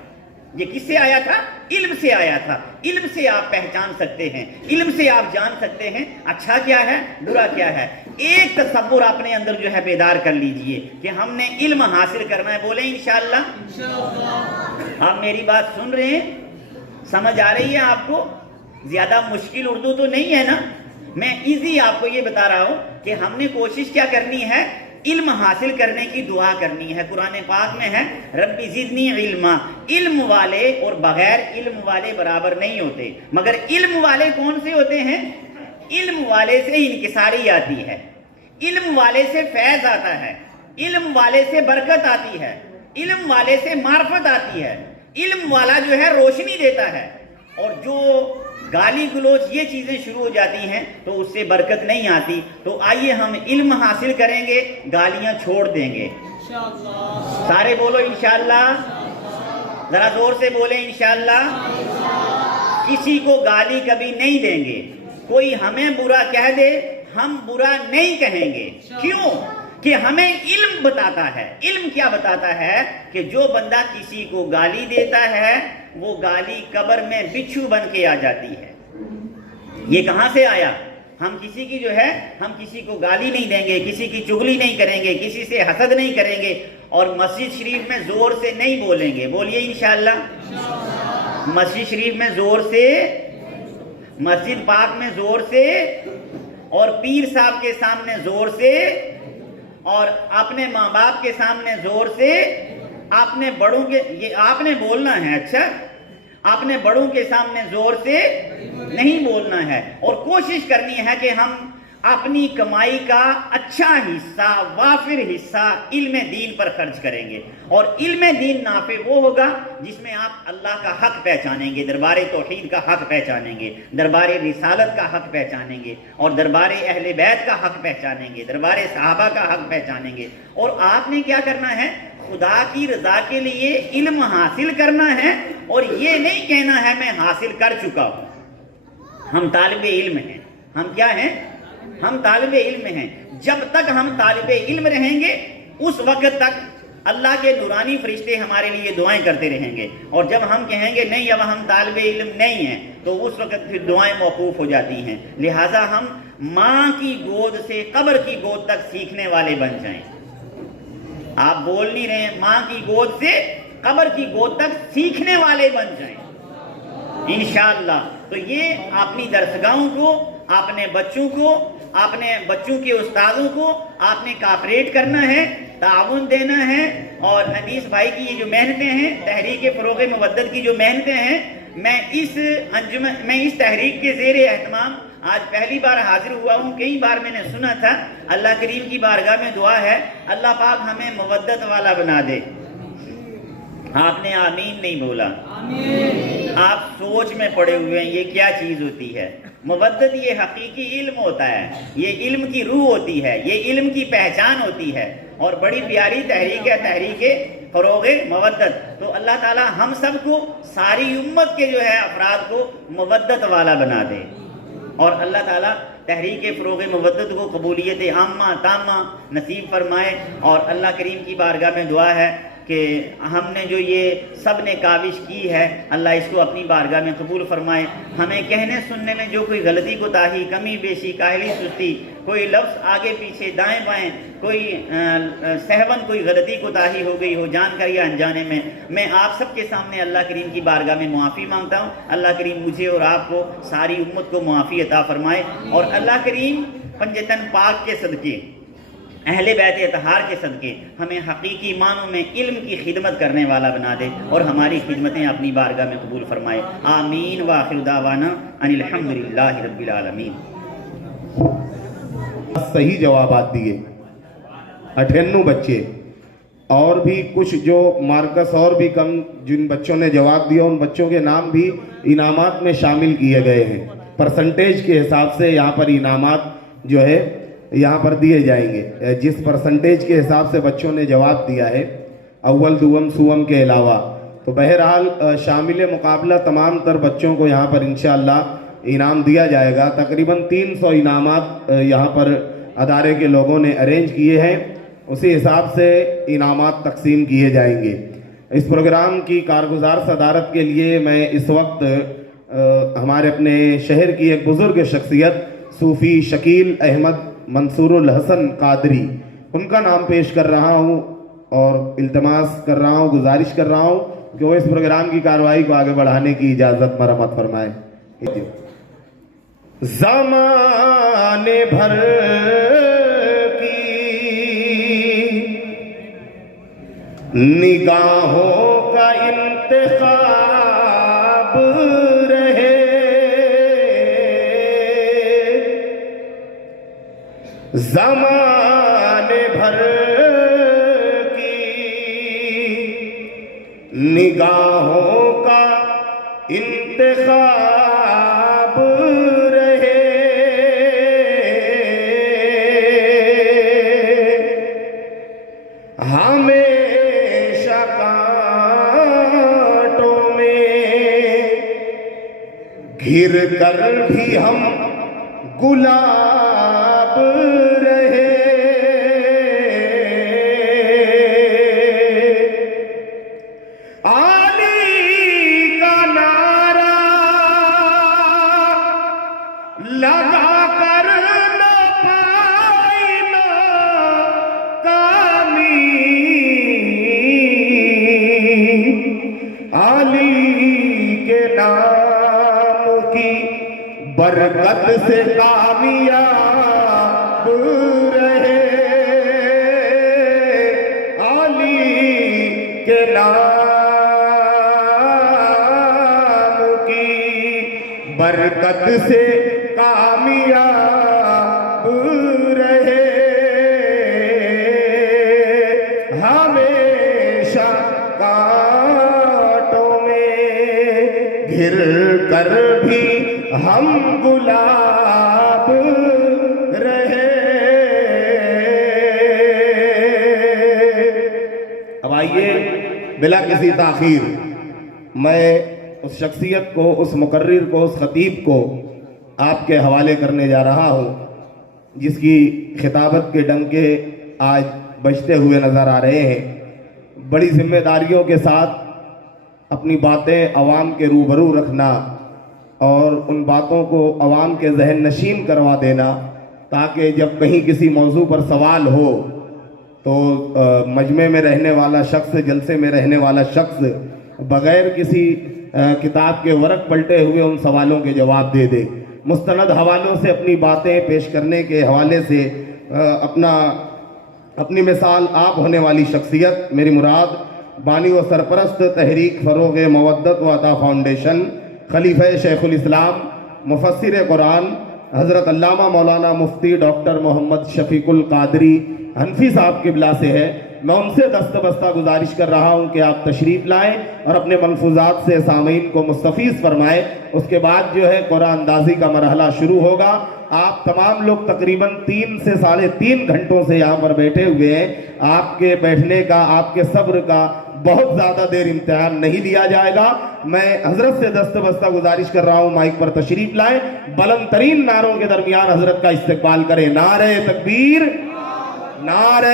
یہ کس سے آیا تھا؟ علم سے آیا تھا۔ علم سے آپ پہچان سکتے ہیں، علم سے آپ جان سکتے ہیں اچھا کیا ہے، برا کیا ہے۔ ایک تصور اپنے اندر جو ہے بیدار کر لیجئے کہ ہم نے علم حاصل کرنا ہے، بولیں انشاءاللہ۔ آپ میری بات سن رہے ہیں، سمجھ آ رہی ہے آپ کو؟ زیادہ مشکل اردو تو نہیں ہے نا؟ میں ایزی آپ کو یہ بتا رہا ہوں کہ ہم نے کوشش کیا کرنی ہے، علم حاصل کرنے کی دعا کرنی ہے۔ قرآن پاک میں ہے ربی زدنی علما، علم والے اور بغیر علم والے برابر نہیں ہوتے، مگر علم والے کون سے ہوتے ہیں؟ علم والے سے انکساری آتی ہے، علم والے سے فیض آتا ہے، علم والے سے برکت آتی ہے، علم والے سے معرفت آتی ہے، علم والا جو ہے روشنی دیتا ہے۔ اور جو گالی گلوچ یہ چیزیں شروع ہو جاتی ہیں تو اس سے برکت نہیں آتی۔ تو آئیے ہم علم حاصل کریں گے، گالیاں چھوڑ دیں گے۔ سارے بولو انشاءاللہ، ذرا زور سے بولیں انشاءاللہ۔ کسی کو گالی کبھی نہیں دیں گے، کوئی ہمیں برا کہہ دے ہم برا نہیں کہیں گے۔ کیوں؟ کہ ہمیں علم بتاتا ہے۔ علم کیا بتاتا ہے کہ جو بندہ کسی کو گالی دیتا ہے وہ گالی قبر میں بچھو بن کے آ جاتی ہے۔ یہ کہاں سے آیا؟ ہم کسی کی جو ہے، ہم کسی کو گالی نہیں دیں گے، کسی کی چغلی نہیں کریں گے، کسی سے حسد نہیں کریں گے، اور مسجد شریف میں زور سے نہیں بولیں گے۔ بولیے انشاءاللہ۔ مسجد شریف میں زور سے، مسجد پاک میں زور سے، اور پیر صاحب کے سامنے زور سے، اور اپنے ماں باپ کے سامنے زور سے، آپ نے بڑوں کے، یہ آپ نے بولنا ہے، اچھا آپ نے بڑوں کے سامنے زور سے نہیں بولنا ہے، اور کوشش کرنی ہے کہ ہم اپنی کمائی کا اچھا حصہ، وافر حصہ علم دین پر خرچ کریں گے۔ اور علم دین نافع وہ ہوگا جس میں آپ اللہ کا حق پہچانیں گے، دربار توحید کا حق پہچانیں گے، دربار رسالت کا حق پہچانیں گے، اور دربار اہل بیت کا حق پہچانیں گے، دربار صحابہ کا حق پہچانیں گے۔ اور آپ نے کیا کرنا ہے؟ خدا کی رضا کے لیے علم حاصل کرنا ہے، اور یہ نہیں کہنا ہے میں حاصل کر چکا ہوں۔ ہم طالب علم ہیں۔ ہم کیا ہیں؟ ہم طالب علم ہیں۔ جب تک ہم طالب علم رہیں گے اس وقت تک اللہ کے نورانی فرشتے ہمارے لیے دعائیں کرتے رہیں گے، اور جب ہم کہیں گے نہیں اب ہم طالب علم نہیں ہیں تو اس وقت پھر دعائیں موقوف ہو جاتی ہیں۔ لہٰذا ہم ماں کی گود سے قبر کی گود تک سیکھنے والے بن جائیں۔ آپ بول نہیں رہے ہیں، ماں کی گود سے قبر کی گود تک سیکھنے والے بن جائیں انشاءاللہ۔ تو یہ اپنی درسگاہوں کو، اپنے بچوں کو، اپنے بچوں کے استادوں کو آپ نے کاپریٹ کرنا ہے، تعاون دینا ہے۔ اور انیس بھائی کی یہ جو محنتیں ہیں، تحریک فروغ مودت کی جو محنتیں ہیں، میں اس تحریک کے زیر اہتمام آج پہلی بار حاضر ہوا ہوں، کئی بار میں نے سنا تھا۔ اللہ کریم کی بارگاہ میں دعا ہے اللہ پاک ہمیں مودت والا بنا دے۔ آپ نے آمین نہیں بولا، آپ سوچ میں پڑے ہوئے ہیں یہ کیا چیز ہوتی ہے۔ مودت یہ حقیقی علم ہوتا ہے، یہ علم کی روح ہوتی ہے، یہ علم کی پہچان ہوتی ہے، اور بڑی پیاری تحریک ہے تحریک فروغ مودت۔ تو اللہ تعالی ہم سب کو، ساری امت کے جو ہے افراد کو مودت والا بنا دے، اور اللہ تعالیٰ تحریک فروغ مودت کو قبولیت عامہ تامہ نصیب فرمائے۔ اور اللہ کریم کی بارگاہ میں دعا ہے کہ ہم نے جو یہ سب نے کاوش کی ہے، اللہ اس کو اپنی بارگاہ میں قبول فرمائے۔ ہمیں کہنے سننے میں جو کوئی غلطی کوتاہی، کمی بیشی، کاہلی سستی، کوئی لفظ آگے پیچھے دائیں بائیں، کوئی سہون کوئی غلطی کوتاہی ہو گئی ہو جان کر یا انجانے میں آپ سب کے سامنے اللہ کریم کی بارگاہ میں معافی مانگتا ہوں۔ اللہ کریم مجھے اور آپ کو، ساری امت کو معافی عطا فرمائے، اور اللہ کریم پنجتن پاک کے صدقے، اہل بیت اطہار کے صدقے ہمیں حقیقی معنوں میں علم کی خدمت کرنے والا بنا دے اور ہماری خدمتیں اپنی بارگاہ میں قبول فرمائے۔ آمین وآخر دعوانا ان الحمدللہ رب العالمین۔ صحیح جوابات دیے 98 بچے، اور بھی کچھ جو مارکس اور بھی کم جن بچوں نے جواب دیا ان بچوں کے نام بھی انعامات میں شامل کیے گئے ہیں۔ پرسنٹیج کے حساب سے یہاں پر انعامات جو ہے یہاں پر دیے جائیں گے، جس پرسنٹیج کے حساب سے بچوں نے جواب دیا ہے، اول دوم سوم کے علاوہ۔ تو بہرحال شامل مقابلہ تمام تر بچوں کو یہاں پر انشاءاللہ انعام دیا جائے گا۔ تقریباً 300 انعامات یہاں پر ادارے کے لوگوں نے ارینج کیے ہیں، اسی حساب سے انعامات تقسیم کیے جائیں گے۔ اس پروگرام کی کارگزار صدارت کے لیے میں اس وقت ہمارے اپنے شہر کی ایک بزرگ شخصیت صوفی شکیل احمد منصور الحسن قادری، ان کا نام پیش کر رہا ہوں اور التماس کر رہا ہوں، گزارش کر رہا ہوں کہ وہ اس پروگرام کی کارروائی کو آگے بڑھانے کی اجازت مرحمت فرمائیں۔ زمانے بھر کی نگاہوں کا انتخاب رہے، زمانے بھر کی نگاہوں کا انتخاب رہے، ہمیشہ کانٹوں میں گھر کر بھی ہم گلاب رہے، علی کا نعرہ لگا کر نہ پائی ناکامی، علی کے نام کی برکت سے کامیاب رہے، علی کے نام کی برکت سے کامیاب رہے، ہمیشہ کانٹوں میں گھر کر بھی ہم گلاب رہے۔ اب آئیے بلا کسی تاخیر میں اس شخصیت کو، اس مقرر کو، اس خطیب کو آپ کے حوالے کرنے جا رہا ہوں جس کی خطابت کے ڈنکے آج بجتے ہوئے نظر آ رہے ہیں۔ بڑی ذمہ داریوں کے ساتھ اپنی باتیں عوام کے روبرو رکھنا اور ان باتوں کو عوام کے ذہن نشین کروا دینا، تاکہ جب کہیں کسی موضوع پر سوال ہو تو مجمع میں رہنے والا شخص، جلسے میں رہنے والا شخص بغیر کسی کتاب کے ورق پلٹے ہوئے ان سوالوں کے جواب دے دے۔ مستند حوالوں سے اپنی باتیں پیش کرنے کے حوالے سے اپنی مثال آپ ہونے والی شخصیت، میری مراد بانی و سرپرست تحریک فروغ مودت و عطا فاؤنڈیشن، خلیفہ شیخ الاسلام، مفسر قرآن حضرت علامہ مولانا مفتی ڈاکٹر محمد شفیق القادری حنفی صاحب قبلہ سے ہے۔ میں ان سے دست بستہ گزارش کر رہا ہوں کہ آپ تشریف لائیں اور اپنے ملفوظات سے سامعین کو مستفیض فرمائیں۔ اس کے بعد جو ہے قرآن اندازی کا مرحلہ شروع ہوگا۔ آپ تمام لوگ تقریباً 3 سے 3.5 گھنٹوں سے یہاں پر بیٹھے ہوئے ہیں۔ آپ کے بیٹھنے کا، آپ کے صبر کا بہت زیادہ دیر امتحان نہیں لیا جائے گا۔ میں حضرت سے دست بستہ گزارش کر رہا ہوں مائک پر تشریف لائیں، بلند ترین نعروں کے درمیان حضرت کا استقبال کریں۔ نعرہ تکبیر، نعرہ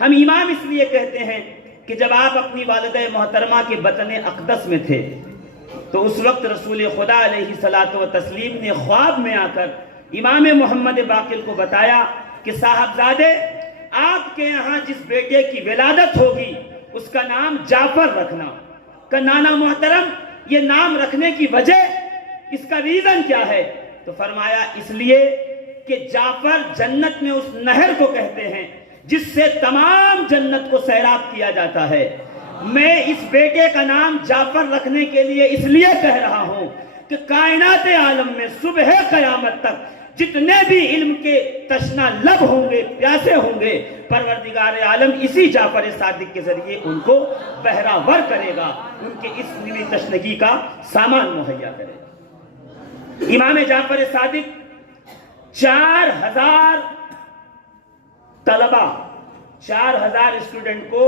ہم امام اس لیے کہتے ہیں کہ جب آپ اپنی والدہ محترمہ کے بطن اقدس میں تھے تو اس وقت رسول خدا علیہ الصلوۃ والتسلیم نے خواب میں آ کر امام محمد باقر کو بتایا کہ صاحبزادے آپ کے یہاں جس بیٹے کی ولادت ہوگی اس کا نام جعفر رکھنا۔ کہ نانا محترم یہ نام رکھنے کی وجہ، اس کا ریزن کیا ہے؟ تو فرمایا اس لیے کہ جعفر جنت میں اس نہر کو کہتے ہیں جس سے تمام جنت کو سیراب کیا جاتا ہے۔ میں اس بیٹے کا نام جعفر رکھنے کے لیے اس لیے کہہ رہا ہوں کہ کائنات عالم میں صبح قیامت تک جتنے بھی علم کے تشنا لب ہوں گے، پیاسے ہوں گے، پروردگار عالم اسی جعفر صادق کے ذریعے ان کو بہراور کرے گا، ان کے اس علمی تشنگی کا سامان مہیا کرے گا۔ امام جعفر صادق 4000 طلبہ، 4000 اسٹوڈنٹ کو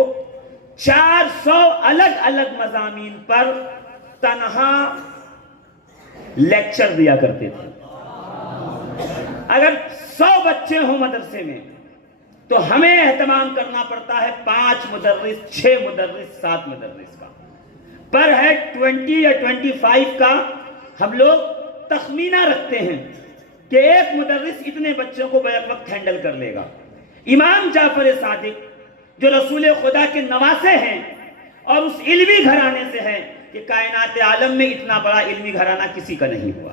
400 الگ الگ مضامین پر تنہا لیکچر دیا کرتے تھے۔ اگر 100 بچے ہوں مدرسے میں تو ہمیں اہتمام کرنا پڑتا ہے 5 مدرس، 6 مدرس، 7 مدرس کا۔ پر ہے 20 یا 25 کا ہم لوگ تخمینہ رکھتے ہیں کہ ایک مدرس اتنے بچوں کو بیک وقت ہینڈل کر لے گا۔ امام جعفر صادق جو رسول خدا کے نواسے ہیں اور اس علمی گھرانے سے ہیں کہ کائنات عالم میں اتنا بڑا علمی گھرانہ کسی کا نہیں ہوا۔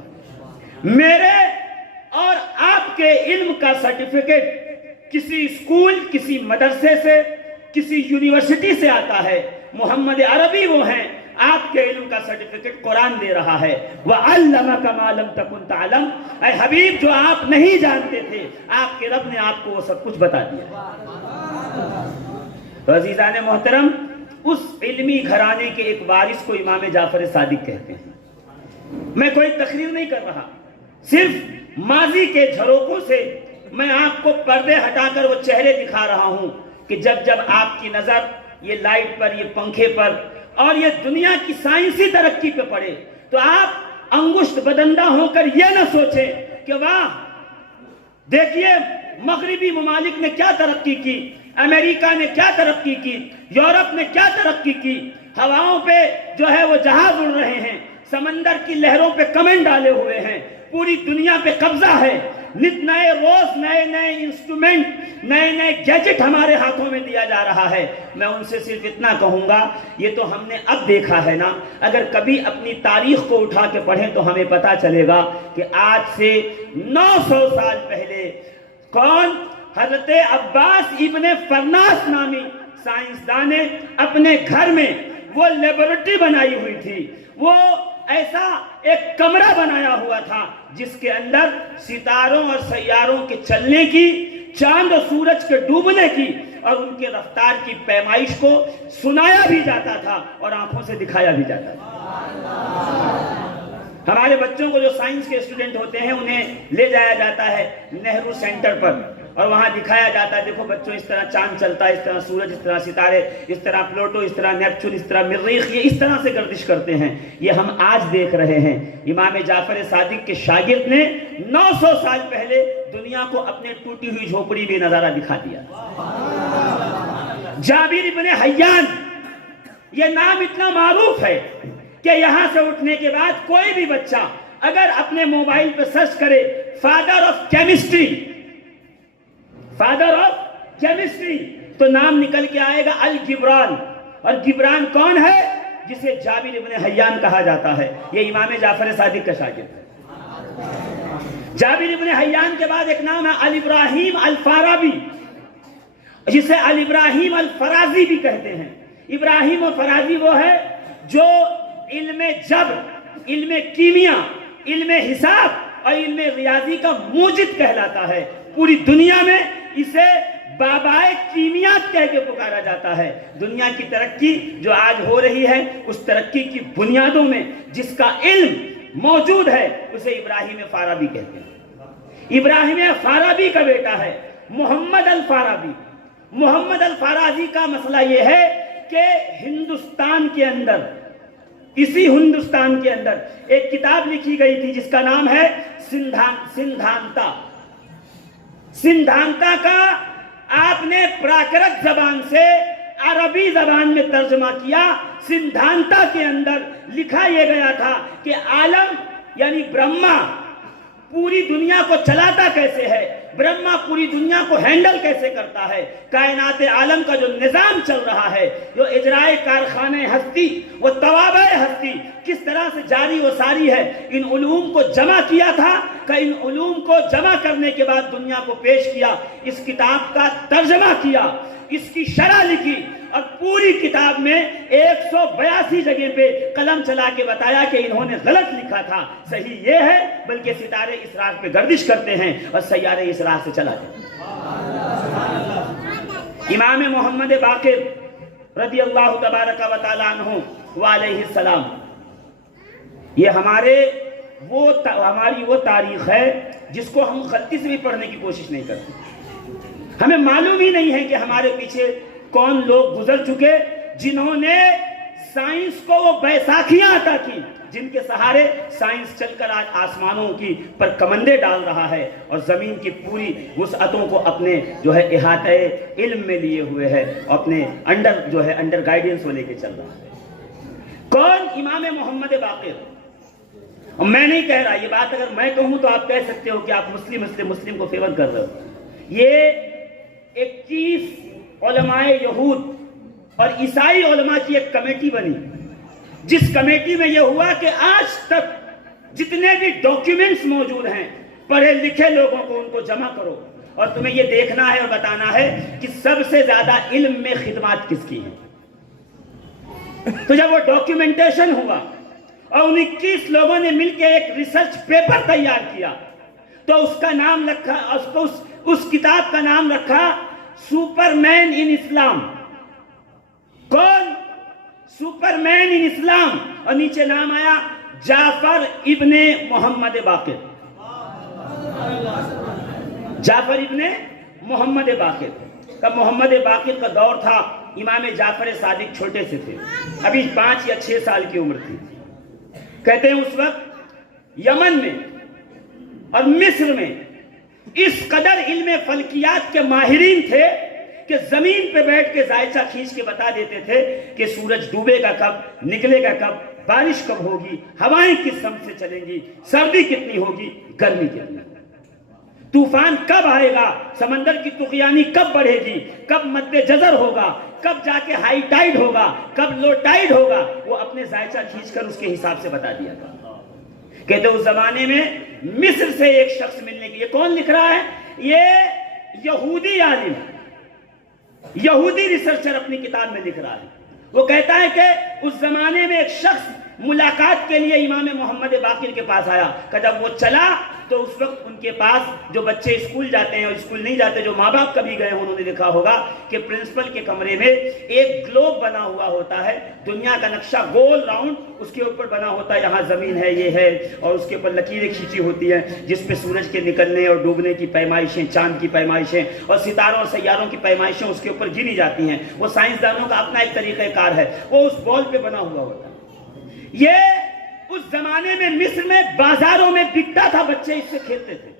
میرے اور آپ کے علم کا سرٹیفکیٹ کسی اسکول، کسی مدرسے سے، کسی یونیورسٹی سے آتا ہے۔ محمد عربی وہ ہیں، آپ کے علم کا سرٹیفکیٹ قرآن دے رہا ہے۔ وَعَلَّمَكَ مَا لَمْ تَكُنْ تَعْلَمْ، اے حبیب جو آپ نہیں جانتے تھے آپ کے رب نے آپ کو وہ سب کچھ بتا دیا۔ تو عزیزان محترم، اس علمی گھرانے کے ایک وارث کو امام جعفر صادق کہتے ہیں۔ میں کوئی تقریر نہیں کر رہا، صرف ماضی کے جھروکوں سے میں آپ کو پردے ہٹا کر وہ چہرے دکھا رہا ہوں کہ جب جب آپ کی نظر یہ لائٹ پر، یہ پنکھے پر اور یہ دنیا کی سائنسی ترقی پہ پڑے تو آپ انگشت بدندہ ہو کر یہ نہ سوچیں کہ واہ دیکھیے مغربی ممالک نے کیا ترقی کی، امریکہ نے کیا ترقی کی، یورپ نے کیا ترقی کی، ہواؤں پہ جو ہے وہ جہاز اڑ رہے ہیں، سمندر کی لہروں پہ کمنٹ ڈالے ہوئے ہیں، پوری دنیا پہ قبضہ ہے، نت نئے روز نئے نئے انسٹرومنٹ، نئے نئے گیجٹ ہمارے ہاتھوں میں دیا جا رہا ہے۔ میں ان سے صرف اتنا کہوں گا یہ تو ہم نے اب دیکھا ہے نا، اگر کبھی اپنی تاریخ کو اٹھا کے پڑھیں تو ہمیں پتا چلے گا کہ آج سے 900 سال پہلے کون؟ حضرت عباس ابن فرناس نامی سائنسدان نے اپنے گھر میں وہ لیبورٹری بنائی ہوئی تھی، وہ ایسا ایک کمرہ بنایا ہوا تھا جس کے اندر ستاروں اور سیاروں کے چلنے کی، چاند اور سورج کے ڈوبنے کی اور ان کے رفتار کی پیمائش کو سنایا بھی جاتا تھا اور آنکھوں سے دکھایا بھی جاتا تھا۔ ہمارے بچوں کو جو سائنس کے اسٹوڈنٹ ہوتے ہیں انہیں لے جایا جاتا ہے نہرو سینٹر پر اور وہاں دکھایا جاتا ہے دیکھو بچوں اس طرح چاند چلتا ہے، اس طرح سورج، اس طرح ستارے، اس طرح پلوٹو، اس طرح نیپچون، اس طرح مریخ، یہ اس طرح سے گردش کرتے ہیں۔ یہ ہم آج دیکھ رہے ہیں۔ امام جعفر صادق کے شاگرد نے 900 سال پہلے دنیا کو اپنے ٹوٹی ہوئی جھوپڑی میں نظارہ دکھا دیا۔ جابر ابن حیان، یہ نام اتنا معروف ہے کہ یہاں سے اٹھنے کے بعد کوئی بھی بچہ اگر اپنے موبائل پہ سرچ کرے father of chemistry, father of chemistry, تو نام نکل کے آئے گا الگبران۔ اور گبران کون ہے؟ جسے جابر ابن حیان کہا جاتا ہے، یہ امام جعفر صادق کا شاگرد ہے۔ جابر ابن حیان کے بعد ایک نام ہے الابراہیم الفارابی، جسے الابراہیم الفرازی بھی کہتے ہیں۔ ابراہیم الفرازی وہ ہے جو علم جبر، علم کیمیا، علم حساب اور علم ریاضی کا موجد کہلاتا ہے۔ پوری دنیا میں اسے بابائے کیمیات کہہ کے پکارا جاتا ہے۔ دنیا کی ترقی جو آج ہو رہی ہے اس ترقی کی بنیادوں میں جس کا علم موجود ہے اسے ابراہیم فارابی کہتے ہیں۔ ابراہیم فارابی کا بیٹا ہے محمد الفارابی۔ محمد الفارازی کا مسئلہ یہ ہے کہ ہندوستان کے اندر، اسی ہندوستان کے اندر ایک کتاب لکھی گئی تھی جس کا نام ہے سندھانتا۔ سندھانتا کا آپ نے پراکرت زبان سے عربی زبان میں ترجمہ کیا. سدھانتا کے اندر لکھا یہ گیا تھا کہ عالم یعنی برہما پوری دنیا کو چلاتا کیسے ہے, برہما پوری دنیا کو ہینڈل کیسے کرتا ہے, کائنات عالم کا جو نظام چل رہا ہے, جو اجرائے کارخانے ہستی وہ توابع ہستی کس طرح سے جاری و ساری ہے, ان علوم کو جمع کیا تھا کہ ان علوم کو جمع کرنے کے بعد دنیا کو پیش کیا, اس کتاب کا ترجمہ کیا, اس کی شرح لکھی اور پوری کتاب میں 182 جگہ پہ قلم چلا کے بتایا کہ انہوں نے غلط لکھا تھا, صحیح یہ ہے بلکہ ستارے اسراف پہ گردش کرتے ہیں اور سیارے اسراف سے چلا جاتے ہیں. امام محمد باقر رضی اللہ تبارک و تعالی عنہ وعلیہ السلام, یہ ہماری وہ تاریخ ہے جس کو ہم غلطی سے بھی پڑھنے کی کوشش نہیں کرتے. ہمیں معلوم ہی نہیں ہے کہ ہمارے پیچھے کون لوگ گزر چکے جنہوں نے سائنس کو وہ بیساکھیاں عطا کی جن کے سہارے سائنس چل کر آج آسمانوں کی پر کمندے ڈال رہا ہے اور زمین کی پوری وسعتوں کو اپنے جو ہے احاطہ علم میں لیے ہوئے ہے, اپنے انڈر گائیڈنس کو لے کے چل رہا ہے. کون؟ امام محمد باقر. اور میں نہیں کہہ رہا, یہ بات اگر میں کہوں تو آپ کہہ سکتے ہو کہ آپ مسلم کو فیور کر رہے ہو. یہ 21 علماء یہود اور عیسائی علماء کی ایک کمیٹی بنی, جس کمیٹی میں یہ ہوا کہ آج تک جتنے بھی ڈاکیومنٹس موجود ہیں پڑھے لکھے لوگوں کو ان کو جمع کرو اور تمہیں یہ دیکھنا ہے اور بتانا ہے کہ سب سے زیادہ علم میں خدمات کس کی ہیں. تو جب وہ ڈاکیومنٹیشن ہوا اور 21 لوگوں نے مل کے ایک ریسرچ پیپر تیار کیا تو اس کا نام رکھا, اس کتاب کا نام رکھا سپر مین ان اسلام. کون؟ سپر مین ان اسلام. اور نیچے نام آیا جعفر ابن محمد باقر. جعفر ابن محمد باقر. کب محمد باقر کا دور تھا امام جعفر صادق چھوٹے سے تھے, ابھی 5 یا 6 سال کی عمر تھی. کہتے ہیں اس وقت یمن میں اور مصر میں اس قدر علم فلکیات کے ماہرین تھے کہ زمین پہ بیٹھ کے ذائچہ کھینچ کے بتا دیتے تھے کہ سورج ڈوبے گا کب, نکلے گا کب, بارش کب ہوگی, ہوائیں کس سمت سے چلیں گی, سردی کتنی ہوگی, گرمی کتنی, طوفان کب آئے گا, سمندر کی طغیانی کب بڑھے گی, کب مد جزر ہوگا, کب جا کے ہائی ٹائیڈ ہوگا, کب لو ٹائیڈ ہوگا, وہ اپنے ذائچہ کھینچ کر اس کے حساب سے بتا دیا تھا. کہتے اس زمانے میں مصر سے ایک شخص ملنے کی, یہ کون لکھ رہا ہے؟ یہ یہودی عالم, یہودی ریسرچر اپنی کتاب میں لکھ رہا ہے. وہ کہتا ہے کہ اس زمانے میں ایک شخص ملاقات کے لیے امام محمد باقر کے پاس آیا کہ جب وہ چلا تو اس وقت ان کے پاس جو بچے اسکول جاتے ہیں اور اسکول نہیں جاتے, جو ماں باپ کبھی گئے ہیں انہوں نے دیکھا ہوگا کہ پرنسپل کے کمرے میں ایک گلوب بنا ہوا ہوتا ہے, دنیا کا نقشہ گول راؤنڈ, اس کے اوپر بنا ہوتا ہے یہاں زمین ہے, یہ ہے, اور اس کے اوپر لکیریں کھینچی ہوتی ہیں جس پہ سورج کے نکلنے اور ڈوبنے کی پیمائشیں, چاند کی پیمائشیں اور ستاروں اور سیاروں کی پیمائشیں اس کے اوپر گنی جاتی ہیں. وہ سائنسدانوں کا اپنا ایک طریقہ کار ہے, وہ اس بال پہ بنا ہوا ہوتا ہے. یہ اس زمانے میں مصر میں بازاروں میں بکتا تھا, بچے اس سے کھیلتے تھے.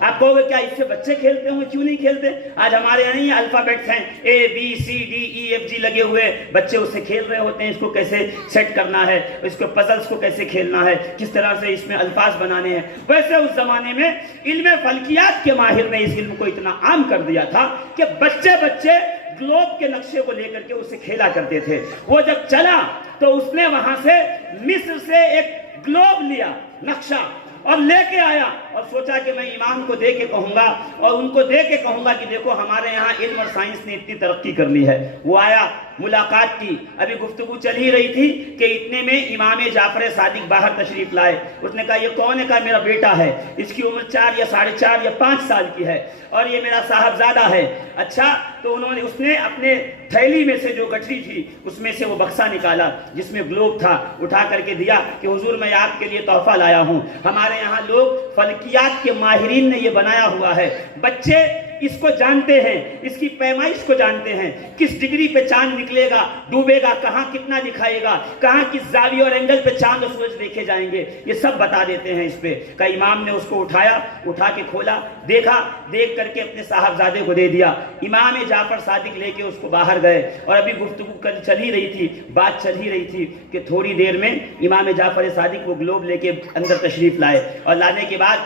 آپ کہو گے کیا اس سے بچے کھیلتے ہوں گے, کیوں نہیں کھیلتے؟ آج ہمارے یہاں نہیں الفابیٹس ہیں ABCDEFG لگے ہوئے, بچے اس سے کھیل رہے ہوتے ہیں, اس کو کیسے سیٹ کرنا ہے, اس کو پزلز کو کیسے کھیلنا ہے, کس طرح سے اس میں الفاظ بنانے ہیں. ویسے اس زمانے میں علم فلکیات کے ماہر نے اس علم کو اتنا عام کر دیا تھا کہ بچے گلوب کے نقشے کو لے کر کے اسے کھیلا کرتے تھے. وہ جب چلا تو اس نے وہاں سے مصر سے ایک گلوب لیا, نقشہ, اور لے کے آیا اور سوچا کہ میں امام کو دے کے کہوں گا اور ان کو دے کے کہوں گا کہ دیکھو ہمارے یہاں علم اور سائنس نے اتنی ترقی کر لی ہے. وہ آیا, ملاقات کی, ابھی گفتگو چل ہی رہی تھی کہ اتنے میں امام جعفر صادق باہر تشریف لائے. اس نے کہا یہ کون ہے؟ کہا میرا بیٹا ہے, اس کی عمر 4 یا 4.5 یا 5 سال کی ہے اور یہ میرا صاحبزادہ ہے. اچھا, تو اس نے اپنے تھیلی میں سے جو گٹھری تھی اس میں سے وہ بکسا نکالا جس میں گلوب تھا, اٹھا کر کے دیا کہ حضور میں آپ کے لیے تحفہ لایا ہوں. ہمارے یہاں لوگ فلکیات کے ماہرین نے یہ بنایا ہوا ہے. بچے اس کو جانتے ہیں, اس کی پیمائش کو جانتے ہیں, کس ڈگری پہ چاند نکلے گا, ڈوبے گا, کہاں کتنا دکھائے گا, کہاں کس زاویے اور اینگل پہ چاند اور سورج دیکھے جائیں گے, یہ سب بتا دیتے ہیں اس پہ. کہ امام نے اس کو اٹھایا, اٹھا کے کھولا, دیکھا, دیکھ کر کے اپنے صاحبزادے کو دے دیا. امام جعفر صادق لے کے اس کو باہر گئے, اور ابھی گفتگو چل ہی رہی تھی, بات چل ہی رہی تھی کہ تھوڑی دیر میں امام جعفر صادق وہ گلوب لے کے اندر تشریف لائے, اور لانے کے بعد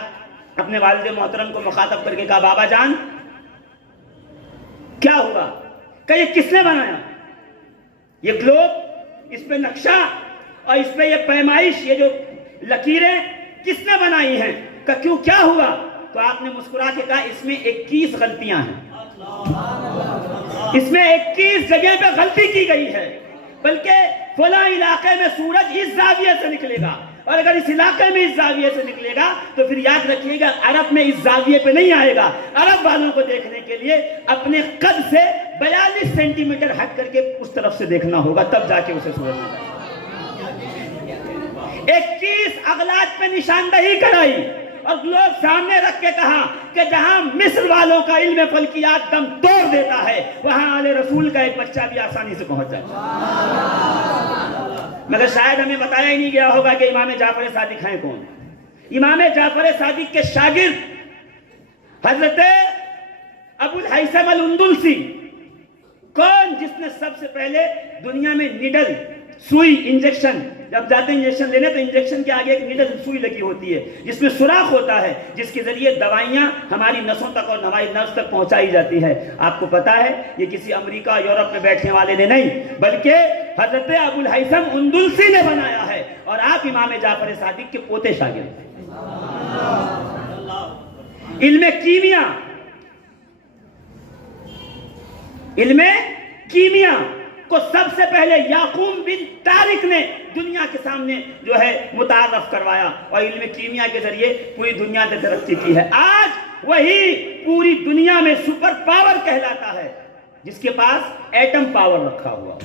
اپنے والد محترم کو مخاطب کر کے کہا, بابا جان کیا ہوا؟ کہ یہ کس نے بنایا یہ گلوب, اس پہ نقشہ اور اس پہ یہ پیمائش, یہ جو لکیریں کس نے بنائی ہیں؟ کہ کیوں, کیا ہوا؟ تو آپ نے مسکرا کے کہا, اس میں 21 غلطیاں ہیں, اس میں 21 جگہ پہ غلطی کی گئی ہے, بلکہ فلاں علاقے میں سورج اس زاویے سے نکلے گا, اور اگر اس علاقے میں اس زاویے سے نکلے گا تو پھر یاد رکھیے گا عرب میں اس زاویے پہ نہیں آئے گا. عرب والوں کو دیکھنے کے لیے اپنے قد سے 42 سینٹی میٹر ہٹ کر کے اس طرف سے دیکھنا ہوگا, تب جا کے اسے سورج نظر آئے. 21 اغلاط پہ نشاندہی کرائی, اور گلوب سامنے رکھ کے کہا کہ جہاں مصر والوں کا علم فلکیات دم توڑ دیتا ہے, وہاں آل رسول کا ایک بچہ بھی آسانی سے پہنچ جاتا ہے. مگر شاید ہمیں بتایا ہی نہیں گیا ہوگا کہ امام جعفر صادق ہیں کون. امام جعفر صادق کے شاگرد حضرت ابو الہیثم الاندلسی, کون جس نے سب سے پہلے دنیا میں نیڈل, سوئی, انجیکشن, جب جاتے ہیں انجیکشن لینے تو انجیکشن کے آگے ایک نیڈل سوئی لگی ہوتی ہے جس میں سوراخ ہوتا ہے, جس کے ذریعے دوائیاں ہماری نسوں تک اور ہماری نرس تک پہنچائی جاتی ہے. آپ کو پتا ہے یہ کسی امریکہ یورپ میں بیٹھنے والے نے نہیں, بلکہ حضرت ابو الہیثم اندلسی نے بنایا ہے, اور آپ امام جعفر صادق کے پوتے شاگرد ہیں. علم کیمیا کو سب سے پہلے یعقوب بن طارق نے دنیا کے سامنے جو ہے متعارف کروایا, اور علم کیمیا کے ذریعے پوری دنیا نے ترقی کی ہے. آج وہی پوری دنیا میں سپر پاور کہلاتا ہے, جس کے پاس ایٹم پاور رکھا ہوا.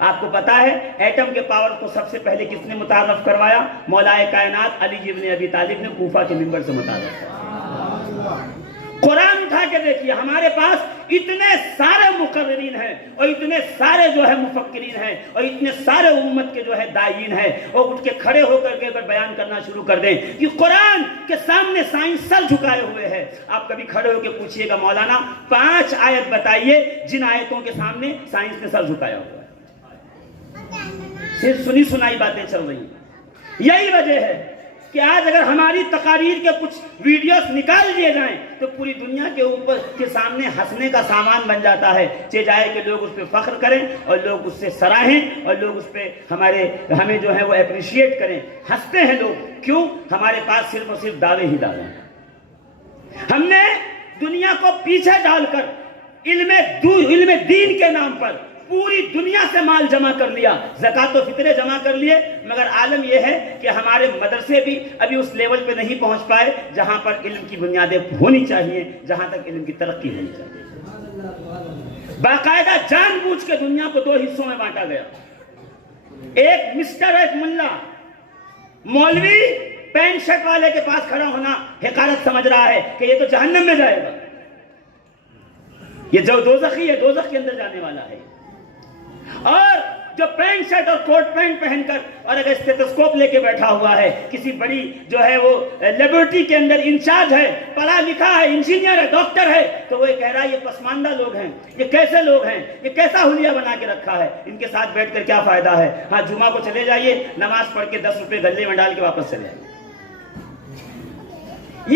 آپ کو پتا ہے ایٹم کے پاور کو سب سے پہلے کس نے متعارف کروایا؟ مولا کائنات علی ابن ابی طالب نے کوفہ کے منبر سے متعارف کروایا. قرآن اٹھا کے دیکھیے, ہمارے پاس اتنے سارے مقررین ہیں, اور اتنے سارے جو ہے مفکرین ہیں, اور اتنے سارے امت کے جو ہے داعین ہیں, اور اٹھ کے کھڑے ہو کر کے اگر بیان کرنا شروع کر دیں کہ قرآن کے سامنے سائنس سر جھکائے ہوئے ہے. آپ کبھی کھڑے ہو کے پوچھئے گا, مولانا 5 آیت بتائیے جن آیتوں کے سامنے سائنس نے سر جھکایا ہوا ہے. صرف سنی سنائی باتیں چل رہی ہیں. یہی وجہ ہے کہ آج اگر ہماری تقاریر کے کچھ ویڈیوز نکال دیے جائیں تو پوری دنیا کے اوپر کے سامنے ہنسنے کا سامان بن جاتا ہے. چاہے کہ لوگ اس پہ فخر کریں, اور لوگ اس سے سراہیں, اور لوگ اس پہ ہمیں جو ہے وہ اپریشیٹ کریں. ہنستے ہیں لوگ, کیوں؟ ہمارے پاس صرف اور صرف دعوے ہی دعوے ہیں. ہم نے دنیا کو پیچھے ڈال کر علم دین کے نام پر پوری دنیا سے مال جمع کر لیا, زکات و فطرے جمع کر لیے, مگر عالم یہ ہے کہ ہمارے مدرسے بھی ابھی اس لیول پہ نہیں پہنچ پائے جہاں پر علم کی بنیادیں ہونی چاہیے, جہاں تک علم کی ترقی ہونی چاہیے. باقاعدہ جان بوجھ کے دنیا کو 2 حصوں میں بانٹا گیا. ایک مسٹر, ایک ملا. مولوی پینٹ شرٹ والے کے پاس کھڑا ہونا حقارت سمجھ رہا ہے کہ یہ تو جہنم میں جائے گا, یہ جو دوزخی ہے, دوزخ کے اندر جانے والا ہے. اور جو پینٹ شرٹ اور کوٹ پینٹ پہن کر اور اگر اسٹیتھوسکوپ لے کے بیٹھا ہوا ہے, کسی بڑی جو ہے وہ لیبورٹری کے اندر انچارج ہے, پڑھا لکھا ہے, انجینئر ہے, ڈاکٹر ہے, تو وہ کہہ رہا ہے یہ پسماندہ لوگ ہیں, یہ کیسے لوگ ہیں, یہ کیسا حلیہ بنا کے رکھا ہے, ان کے ساتھ بیٹھ کر کیا فائدہ ہے. ہاں جمعہ کو چلے جائیے, نماز پڑھ کے 10 روپے گلے میں ڈال کے واپس چلے جائیے.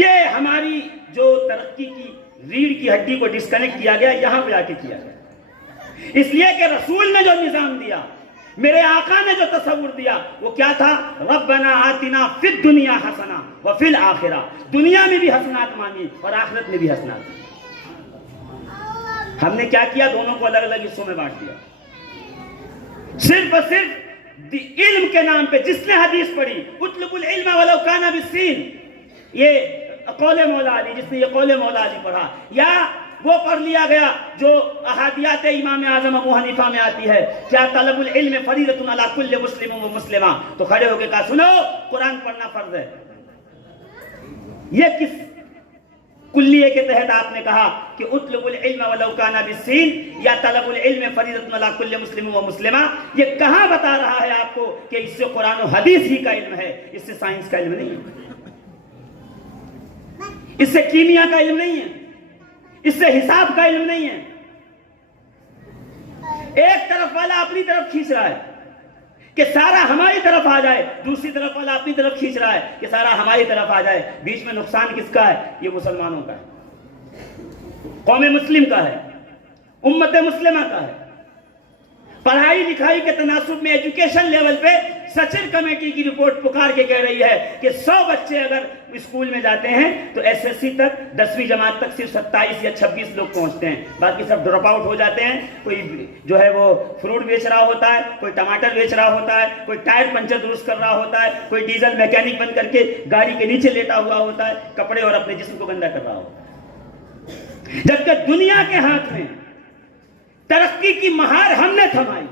یہ ہماری جو ترقی کی ریڑھ کی ہڈی کو ڈسکنیکٹ کیا گیا, یہاں پہ آ کے کیا گیا. اس لیے کہ رسول نے جو نظام دیا, میرے آقا نے جو تصور دیا, وہ کیا تھا؟ ربنا آتنا فی الدنیا حسنہ وفی الآخرہ. دنیا میں بھی حسنات مانگی اور آخرت میں بھی حسنات. ہم نے کیا کیا؟ دونوں کو الگ الگ حصوں میں بانٹ دیا. صرف اور صرف علم کے نام پہ جس نے حدیث پڑھی, اطلبوا العلم ولو کان بالسین, یہ قول مولا علی, جس نے یہ قول مولا علی پڑھا, یا وہ پڑھ لیا گیا جو احادیات امام اعظم ابو حنیفہ میں آتی ہے, کیا طلب العلم فریضۃ علی کل مسلم و مسلمہ. تو کھڑے ہو کے کہا, سنو, قرآن پڑھنا فرض ہے. یہ کس کلیے کے تحت آپ نے کہا کہ اطلب العلم ولو کان بالسین یا طلب العلم فریضۃ علی کل مسلم و مسلمہ. یہ کہاں بتا رہا ہے آپ کو کہ اس سے قرآن و حدیث ہی کا علم ہے, اس سے سائنس کا علم نہیں ہے, اس سے کیمیا کا علم نہیں ہے, اس سے حساب کا علم نہیں ہے. ایک طرف والا اپنی طرف کھینچ رہا ہے کہ سارا ہماری طرف آ جائے, دوسری طرف والا اپنی طرف کھینچ رہا ہے کہ سارا ہماری طرف آ جائے. بیچ میں نقصان کس کا ہے؟ یہ مسلمانوں کا ہے, قوم مسلم کا ہے, امت مسلمہ کا ہے. پڑھائی لکھائی کے تناسب میں ایجوکیشن لیول پہ سچر کمیٹی کی رپورٹ پکار کے کہہ رہی ہے کہ 100 بچے اگر اسکول میں جاتے ہیں تو ایس ایس سی تک 10ویں جماعت تک صرف 27 یا 26 لوگ پہنچتے ہیں, باقی سب ڈراپ آؤٹ ہو جاتے ہیں. کوئی جو ہے وہ فروٹ بیچ رہا ہوتا ہے, کوئی ٹماٹر بیچ رہا ہوتا ہے, کوئی ٹائر پنچر درست کر رہا ہوتا ہے, کوئی ڈیزل میکینک بن کر کے گاڑی کے نیچے لیٹا ہوا ہوتا ہے, کپڑے اور اپنے جسم کو گندا کر رہا ہوتا ہے. جبکہ دنیا کے ہاتھ میں ترقی کی مہار ہم نے تھمائی.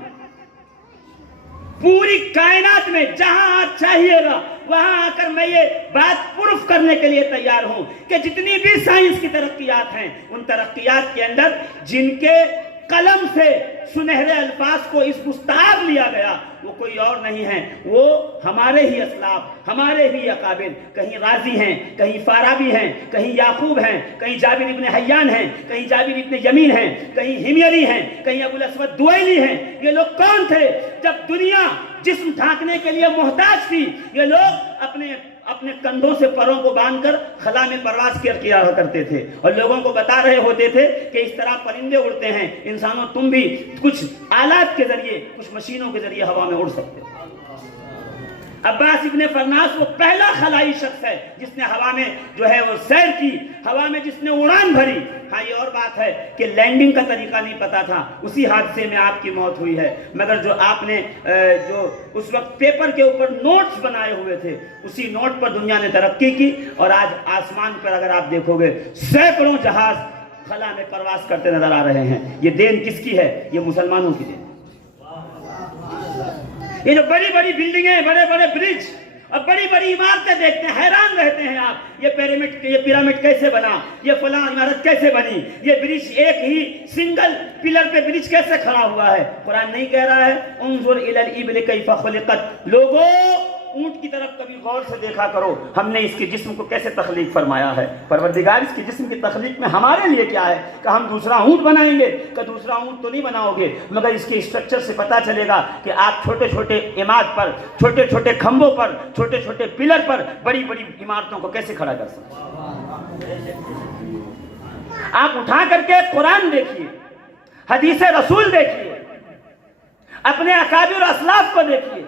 پوری کائنات میں جہاں آپ چاہیے گا وہاں آ کر میں یہ بات پروف کرنے کے لیے تیار ہوں کہ جتنی بھی سائنس کی ترقیات ہیں, ان ترقیات کے اندر جن کے قلم سے سنہرے الفاظ کو اس مستعار لیا گیا وہ کوئی اور نہیں ہے, وہ ہمارے ہی اسلاف, ہمارے ہی اکابر. کہیں رازی ہیں, کہیں فارابی ہیں, کہیں یعقوب ہیں, کہیں جابر ابن حیان ہیں, کہیں جابر ابن یمین ہیں, کہیں ہمیری ہیں, کہیں ابو الاسود دوئلی ہیں. یہ لوگ کون تھے جب دنیا جسم ڈھانکنے کے لیے محتاج تھی؟ یہ لوگ اپنے کندھوں سے پروں کو باندھ کر خلا میں پرواز کیا کرتے تھے اور لوگوں کو بتا رہے ہوتے تھے کہ اس طرح پرندے اڑتے ہیں, انسانوں تم بھی کچھ آلات کے ذریعے, کچھ مشینوں کے ذریعے ہوا میں اڑ سکتے ہو. عباس ابن فرناس وہ پہلا خلائی شخص ہے جس نے ہوا میں جو ہے وہ سیر کی, ہوا میں جس نے اڑان بھری. ہاں یہ اور بات ہے کہ لینڈنگ کا طریقہ نہیں پتا تھا, اسی حادثے میں آپ کی موت ہوئی ہے. مگر جو آپ نے جو اس وقت پیپر کے اوپر نوٹس بنائے ہوئے تھے, اسی نوٹ پر دنیا نے ترقی کی اور آج آسمان پر اگر آپ دیکھو گے سینکڑوں جہاز خلا میں پرواز کرتے نظر آ رہے ہیں. یہ دین کس کی ہے؟ یہ مسلمانوں کی دین. یہ جو بڑی بڑی بلڈنگیں, بڑے بڑے برج اور بڑی بڑی عمارتیں دیکھتے ہیں, حیران رہتے ہیں آپ, یہ پیرامڈ کیسے بنا, یہ فلاں عمارت کیسے بنی, یہ برج ایک ہی سنگل پلر پہ برج کیسے کھڑا ہوا ہے؟ قرآن نہیں کہہ رہا ہے انظر الی الابل کیف خلقت؟ لوگوں اونٹ کی طرف کبھی غور سے دیکھا کرو, ہم نے اس کے جسم کو کیسے تخلیق فرمایا ہے. پروردگار اس کے جسم کی تخلیق میں ہمارے لیے کیا ہے کہ ہم دوسرا اونٹ بنائیں گے؟ کہ دوسرا اونٹ تو نہیں بناؤ گے, مگر اس کے اسٹرکچر سے پتا چلے گا کہ آپ چھوٹے چھوٹے عماد پر, چھوٹے چھوٹے کھمبوں پر, چھوٹے چھوٹے پلر پر بڑی بڑی عمارتوں کو کیسے کھڑا کر سکتے. آپ اٹھا کر کے قرآن دیکھیے, حدیث رسول دیکھیے, اپنے اکابر و اسلاف کو دیکھیے.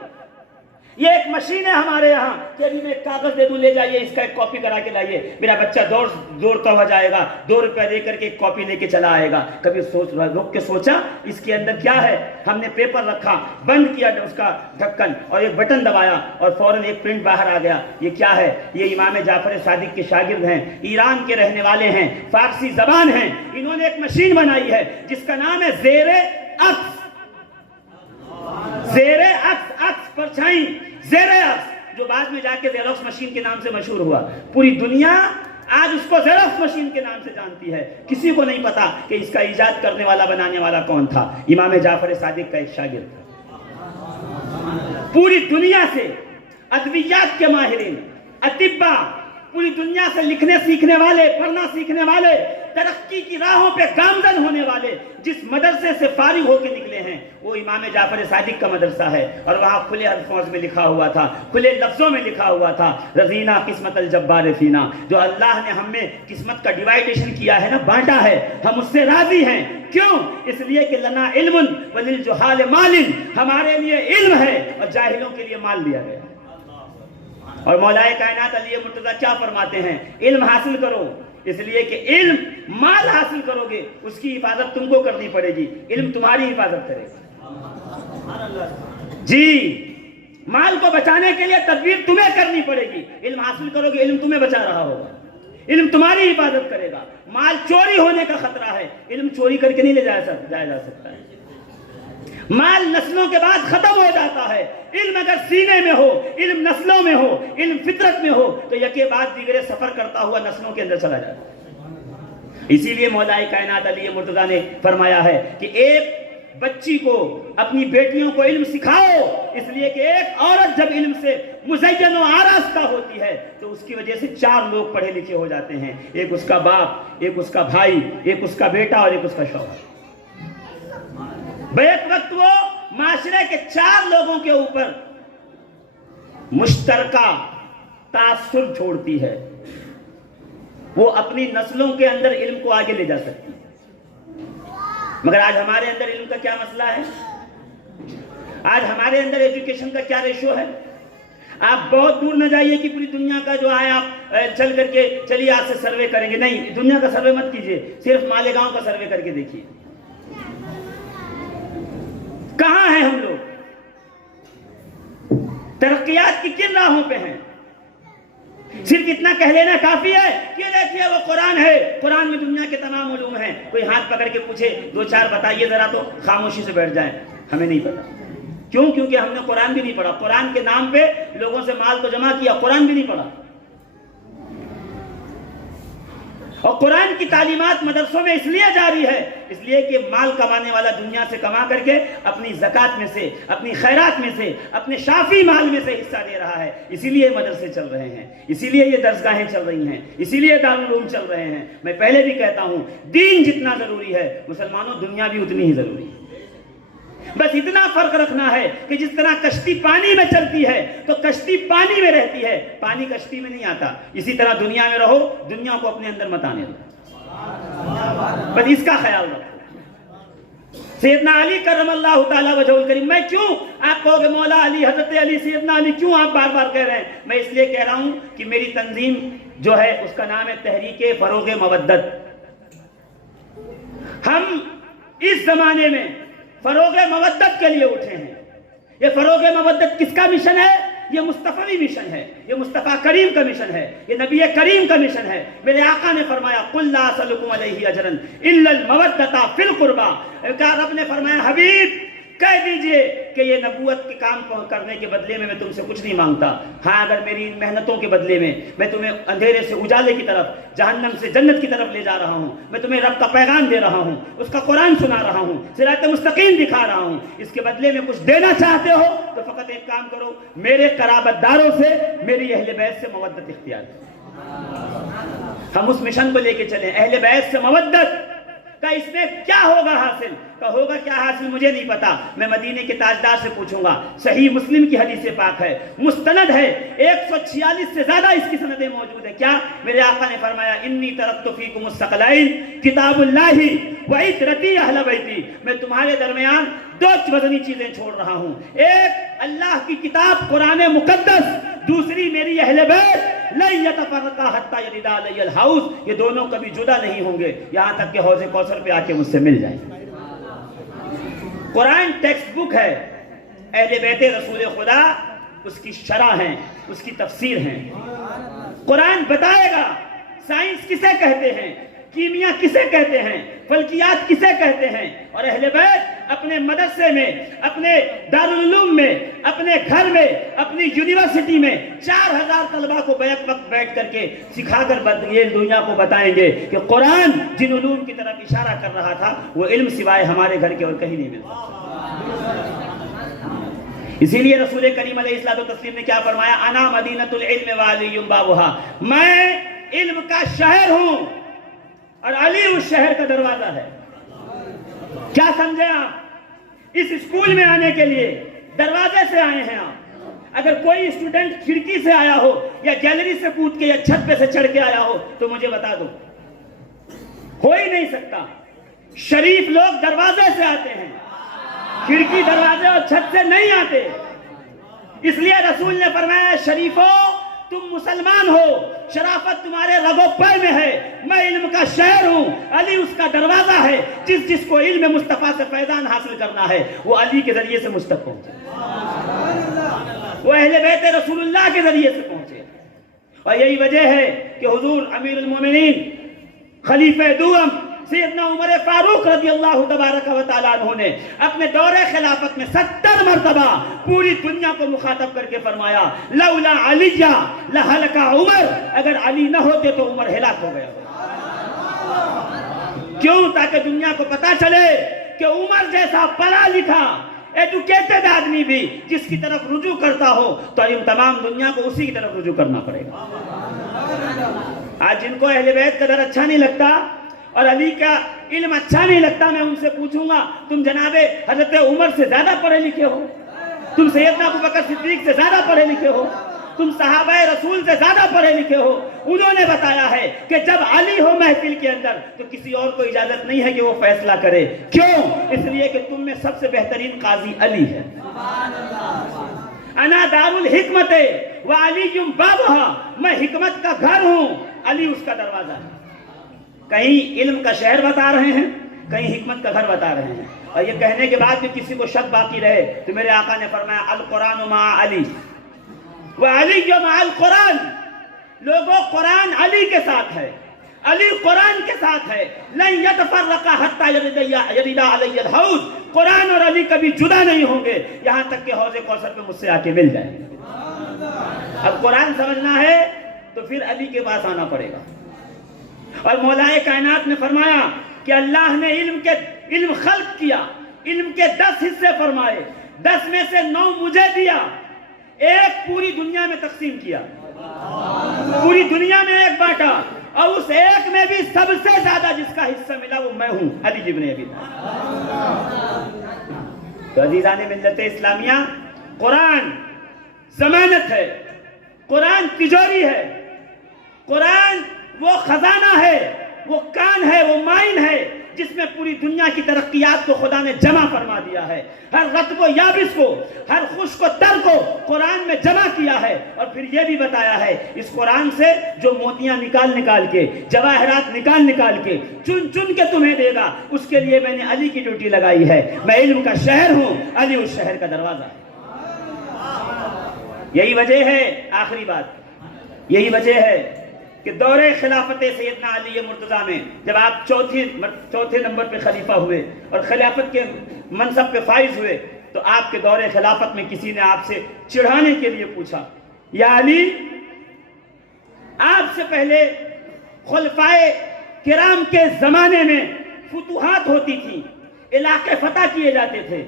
یہ ایک مشین ہے ہمارے یہاں کہ ابھی میں ایک کاغذ دے دوں, لے جائیے, اس کا ایک کاپی کرا کے لائیے. میرا بچہ دوڑتا ہوا جائے گا, 2 روپے دے کر کے ایک کاپی لے کے چلا آئے گا. کبھی رک کے سوچا اس کے اندر کیا ہے؟ ہم نے پیپر رکھا, بند کیا اس کا ڈھکن اور ایک بٹن دبایا اور فوراً ایک پرنٹ باہر آ گیا. یہ کیا ہے؟ یہ امام جعفر صادق کے شاگرد ہیں, ایران کے رہنے والے ہیں, فارسی زبان ہیں. انہوں نے ایک مشین بنائی ہے جس کا نام ہے زیر عکس. زیر عکس, عکس پرچھائی, زیر عکس, جو بعد میں جا کے زیروکس مشین کے نام سے مشہور ہوا. پوری دنیا آج اس کو زیروکس مشین کے نام سے جانتی ہے. کسی کو نہیں پتا کہ اس کا ایجاد کرنے والا, بنانے والا کون تھا. امام جعفر صادق کا ایک شاگرد تھا. پوری دنیا سے ادویات کے ماہرین, اطباء, پوری دنیا سے لکھنے سیکھنے والے, پڑھنا سیکھنے والے, ترقی کی راہوں پہ گامزن ہونے والے جس مدرسے سے فارغ ہو کے نکلے ہیں وہ امام جعفر صادق کا مدرسہ ہے. اور وہاں کھلے الفاظ میں لکھا ہوا تھا, کھلے لفظوں میں لکھا ہوا تھا, رضینا قسمت الجبار فینا. جو اللہ نے ہم میں قسمت کا ڈیوائیڈیشن کیا ہے نا, بانٹا ہے, ہم اس سے راضی ہیں. کیوں؟ اس لیے کہ لنا علم وللجہال مال, ہمارے لیے علم ہے اور جاہلوں کے لیے مال دیا گیا. اور مولا کائنات علی مرتضیٰ کیا فرماتے ہیں؟ علم حاصل کرو, اس لیے کہ علم مال حاصل کرو گے اس کی حفاظت تم کو کرنی پڑے گی, علم تمہاری حفاظت کرے گا. جی, مال کو بچانے کے لیے تدبیر تمہیں کرنی پڑے گی. علم حاصل کرو گے, علم تمہیں بچا رہا ہوگا, علم تمہاری حفاظت کرے گا. مال چوری ہونے کا خطرہ ہے, علم چوری کر کے نہیں لے جایا جا سکتا ہے. مال نسلوں کے بعد ختم ہو جاتا ہے. علم اگر سینے میں ہو, علم نسلوں میں ہو, علم فطرت میں ہو تو یکے بعد دیگرے سفر کرتا ہوا نسلوں کے اندر چلا جاتا ہے. اسی لیے مولا کائنات علی مرتضیٰ نے فرمایا ہے کہ ایک بچی کو اپنی بیٹیوں کو علم سکھاؤ، اس لیے کہ ایک عورت جب علم سے مزین و آراستہ ہوتی ہے تو اس کی وجہ سے 4 لوگ پڑھے لکھے ہو جاتے ہیں، ایک اس کا باپ، ایک اس کا بھائی، ایک اس کا بیٹا اور ایک اس کا شوہر۔ بیک وقت وہ معاشرے کے 4 لوگوں کے اوپر مشترکہ تاثر چھوڑتی ہے، وہ اپنی نسلوں کے اندر علم کو آگے لے جا سکتی ہے۔ مگر آج ہمارے اندر علم کا کیا مسئلہ ہے؟ آج ہمارے اندر ایجوکیشن کا کیا ریشو ہے؟ آپ بہت دور نہ جائیے کہ پوری دنیا کا جو ہے آپ چل کر کے چلیے آج سے سروے کریں گے، نہیں، دنیا کا سروے مت کیجئے، صرف مالیگاؤں کا سروے کر کے دیکھیے کہاں ہیں ہم لوگ، ترقیات کی کن راہوں پہ ہیں۔ صرف اتنا کہہ لینا کافی ہے کہ دیکھیے وہ قرآن ہے، قرآن میں دنیا کے تمام علوم ہیں، کوئی ہاتھ پکڑ کے پوچھے 2-4 بتائیے ذرا تو خاموشی سے بیٹھ جائیں، ہمیں نہیں پتا۔ کیوں؟ کیونکہ ہم نے قرآن بھی نہیں پڑھا، قرآن کے نام پہ لوگوں سے مال تو جمع کیا، قرآن بھی نہیں پڑھا۔ اور قرآن کی تعلیمات مدرسوں میں اس لیے جاری ہے، اس لیے کہ مال کمانے والا دنیا سے کما کر کے اپنی زکوٰۃ میں سے، اپنی خیرات میں سے، اپنے شافی مال میں سے حصہ دے رہا ہے، اسی لیے مدرسے چل رہے ہیں، اسی لیے یہ درسگاہیں چل رہی ہیں، اسی لیے دارالعلوم چل رہے ہیں۔ میں پہلے بھی کہتا ہوں، دین جتنا ضروری ہے مسلمانوں، دنیا بھی اتنی ہی ضروری ہے۔ بس اتنا فرق رکھنا ہے کہ جس طرح کشتی پانی میں چلتی ہے تو کشتی پانی میں رہتی ہے، پانی کشتی میں نہیں آتا، اسی طرح دنیا میں رہو، دنیا کو اپنے اندر مت آنے دو، بس اس کا خیال رکھو۔ سیدنا علی کرم اللہ تعالیٰ وجہ الکریم، میں کیوں آپ کہو گے مولا علی، حضرت علی، سیدنا علی، کیوں آپ بار بار کہہ رہے ہیں؟ میں اس لیے کہہ رہا ہوں کہ میری تنظیم جو ہے اس کا نام ہے تحریک فروغ مودت۔ ہم اس زمانے میں فروغ مودت کے لیے اٹھے ہیں۔ یہ فروغ مودت کس کا مشن ہے؟ یہ مصطفی مشن ہے، یہ مصطفیٰ کریم کا مشن ہے، یہ نبی کریم کا مشن ہے۔ میرے آقا نے فرمایا قُلْ لَا أَسْأَلُكُمْ عَلَيْهِ أَجْرًا إِلَّا الْمَوَدَّةَ فِي الْقُرْبَى۔ کیا رب نے فرمایا حبیب کہہ دیجئے کہ یہ نبوت کے کام کرنے کے بدلے میں تم سے کچھ نہیں مانگتا، ہاں اگر میری ان محنتوں کے بدلے میں تمہیں اندھیرے سے اجالے کی طرف، جہنم سے جنت کی طرف لے جا رہا ہوں، میں تمہیں رب کا پیغام دے رہا ہوں، اس کا قرآن سنا رہا ہوں، صراط مستقیم دکھا رہا ہوں، اس کے بدلے میں کچھ دینا چاہتے ہو تو فقط ایک کام کرو، میرے قرابت داروں سے، میری اہل بیت سے مودت اختیار کرو۔ ہم اس مشن کو لے کے چلیں، اہل بیت سے مودت کا اس میں کیا ہوگا حاصل؟ کا ہوگا کیا حاصل مجھے نہیں پتا، میں مدینے کے تاجدار سے پوچھوں گا۔ صحیح مسلم کی حدیث پاک ہے، مستند ہے، 146 سے زیادہ اس کی سندیں موجود ہیں۔ کیا؟ میرے آقا نے فرمایا انی ترکت فیکم الثقلین کتاب اللہ و عترتی اہل بیتی، میں تمہارے درمیان 2 وزنی چیزیں چھوڑ رہا ہوں، ایک اللہ کی کتاب قرآن مقدس، دوسری میری اہل بیت، لن یتفرقا حتی یردا علی الحوض، یہ دونوں کبھی جدا نہیں ہوں گے یہاں تک کہ حوض کوثر پہ آ کے مجھ سے مل جائیں۔ قرآن ٹیکسٹ بک ہے، اہل بیت رسول خدا اس کی شرح ہیں، اس کی تفسیر ہیں۔ قرآن بتائے گا سائنس کسے کہتے ہیں، کیمیا کسے کہتے ہیں، فلکیات کسے کہتے ہیں، اور اہل بیت اپنے مدرسے میں، اپنے دارالعلوم میں، اپنے گھر میں، اپنی یونیورسٹی میں 4000 طلبہ کو بیک وقت بیٹھ کر کے سکھا کر یہ دنیا کو بتائیں گے کہ قرآن جن علوم کی طرف اشارہ کر رہا تھا وہ علم سوائے ہمارے گھر کے اور کہیں نہیں ملتا۔ اسی لیے رسول کریم علیہ الصلوۃ والتسلیم نے کیا فرمایا؟ انا مدینۃ العلم وعلی بابها، میں علم کا شہر ہوں اور علی اس شہر کا دروازہ ہے۔ کیا سمجھے آپ؟ اس اسکول میں آنے کے لیے دروازے سے آئے ہیں آپ۔ اگر کوئی اسٹوڈنٹ کھڑکی سے آیا ہو یا گیلری سے کود کے یا چھت پہ سے چڑھ کے آیا ہو تو مجھے بتا دو، ہو ہی نہیں سکتا۔ شریف لوگ دروازے سے آتے ہیں، کھڑکی، دروازے اور چھت سے نہیں آتے۔ اس لیے رسول نے فرمایا شریفو تم مسلمان ہو، شرافت تمہارے رگ و پے میں ہے، میں علم کا شہر ہوں، علی اس کا دروازہ ہے۔ جس کو علم مصطفیٰ سے فیضان حاصل کرنا ہے وہ علی کے ذریعے سے مجھ تک پہنچے، وہ اہل بیت رسول اللہ کے ذریعے سے پہنچے۔ اور یہی وجہ ہے کہ حضور امیر المومنین خلیفہ دوم سیدنا عمر فاروق رضی اللہ تبارک و تعالیٰ عنہ نے اپنے دور خلافت میں 70 مرتبہ پوری دنیا کو مخاطب کر کے فرمایا لولا علی لہلک عمر، اگر علی نہ ہوتے تو عمر ہلاک ہو گیا۔ کیوں؟ تاکہ دنیا کو پتا چلے کہ عمر جیسا پڑھا لکھا ایجوکیٹڈ آدمی بھی جس کی طرف رجوع کرتا ہو تو ان تمام دنیا کو اسی کی طرف رجوع کرنا پڑے گا۔ آج جن کو اہل بیت کا در اچھا نہیں لگتا اور علی کا علم اچھا نہیں لگتا، میں ان سے پوچھوں گا تم جناب حضرت عمر سے زیادہ پڑھے لکھے ہو؟ تم سیدنا ابوبکر صدیق سے زیادہ پڑھے لکھے ہو؟ تم صحابہ رسول سے زیادہ پڑھے لکھے ہو؟ انہوں نے بتایا ہے کہ جب علی ہو محفل کے اندر تو کسی اور کو اجازت نہیں ہے کہ وہ فیصلہ کرے۔ کیوں؟ اس لیے کہ تم میں سب سے بہترین قاضی علی ہے۔ انا دار الحکمت وعلی بابھا، میں حکمت کا گھر ہوں، علی اس کا دروازہ ہے۔ کہیں علم کا شہر بتا رہے ہیں، کہیں حکمت کا گھر بتا رہے ہیں، اور یہ کہنے کے بعد بھی کسی کو شک باقی رہے تو میرے آقا نے فرمایا القرآن مع علی وعلی مع القرآن۔ لوگوں، قرآن علی کے ساتھ ہے، علی قرآن کے ساتھ ہے۔ لن یتفرقا حتی یردا علی الحوض، قرآن اور علی کبھی جدا نہیں ہوں گے یہاں تک کہ حوض کوثر پہ مجھ سے آ کے مل جائیں۔ اب قرآن سمجھنا ہے تو پھر علی کے پاس آنا پڑے گا۔ اور مولا کائنات نے فرمایا کہ اللہ نے علم خلق کیا، علم کے 10 حصے فرمائے، 10 میں سے 9 مجھے دیا، ایک پوری دنیا میں تقسیم کیا، پوری دنیا میں ایک بانٹا، اور اس ایک میں بھی سب سے زیادہ جس کا حصہ ملا وہ میں ہوں، علی ابن ابی طالب۔ تو عزیزان ملت اسلامیہ، قرآن ضمانت ہے، قرآن تجاری ہے، قرآن وہ خزانہ ہے، وہ کان ہے، وہ مائن ہے جس میں پوری دنیا کی ترقیات کو خدا نے جمع فرما دیا ہے۔ ہر رطب و یابس کو، ہر خشک و تر کو قرآن میں جمع کیا ہے، اور پھر یہ بھی بتایا ہے اس قرآن سے جو موتیاں نکال کے، جواہرات نکال کے، چن کے تمہیں دے گا، اس کے لیے میں نے علی کی ڈیوٹی لگائی ہے۔ میں علم کا شہر ہوں، علی اس شہر کا دروازہ ہے۔ یہی وجہ ہے، آخری بات، یہی وجہ ہے کہ دور خلافت سیدنا علی مرتضیٰ میں جب آپ چوتھے نمبر پہ خلیفہ ہوئے اور خلافت کے منصب پہ فائز ہوئے تو آپ کے دور خلافت میں کسی نے آپ سے چڑھانے کے لیے پوچھا، یا علی، آپ سے پہلے خلفائے کرام کے زمانے میں فتوحات ہوتی تھی، علاقے فتح کیے جاتے تھے،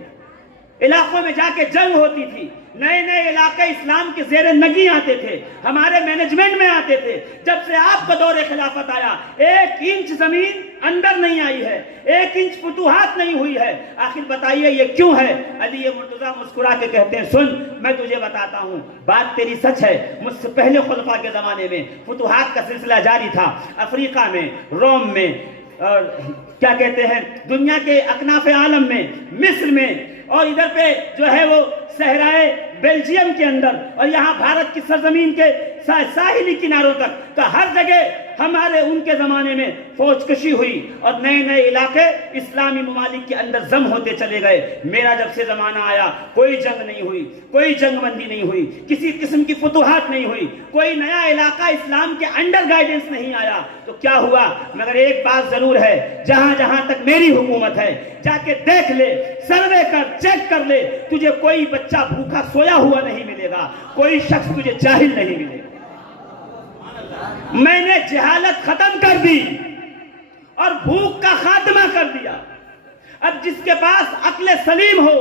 علاقوں میں جا کے جنگ ہوتی تھی، نئے نئے علاقے اسلام کے زیر نگی آتے تھے، ہمارے مینجمنٹ میں آتے تھے۔ جب سے آپ کا دور خلافت آیا 1 انچ زمین اندر نہیں آئی ہے، 1 انچ فتوحات نہیں ہوئی ہے۔ آخر بتائیے یہ کیوں ہے؟ علی مرتضیٰ مسکرا کے کہتے ہیں، سن میں تجھے بتاتا ہوں، بات تیری سچ ہے، مجھ سے پہلے خلفاء کے زمانے میں فتوحات کا سلسلہ جاری تھا، افریقہ میں، روم میں، اور کیا کہتے ہیں دنیا کے اکناف عالم میں، مصر میں، اور ادھر پہ جو ہے وہ صحرائے بیلجیم کے اندر، اور یہاں بھارت کی سرزمین کے ساحلی کناروں تک، تو ہر جگہ ہمارے ان کے زمانے میں فوج کشی ہوئی اور نئے نئے علاقے اسلامی ممالک کے اندر ضم ہوتے چلے گئے۔ میرا جب سے زمانہ آیا کوئی جنگ نہیں ہوئی، کوئی جنگ بندی نہیں ہوئی، کسی قسم کی فتوحات نہیں ہوئی، کوئی نیا علاقہ اسلام کے انڈر گائیڈنس نہیں آیا۔ تو کیا ہوا؟ مگر ایک بات ضرور ہے، جہاں جہاں تک میری حکومت ہے جا کے دیکھ لے، سروے کر، چیک کر لے، تجھے کوئی بچہ بھوکا سویا ہوا نہیں ملے گا، کوئی شخص تجھے جاہل نہیں ملے گا۔ میں نے جہالت ختم کر دی اور بھوک کا خاتمہ کر دیا۔ اب جس کے پاس عقل سلیم ہو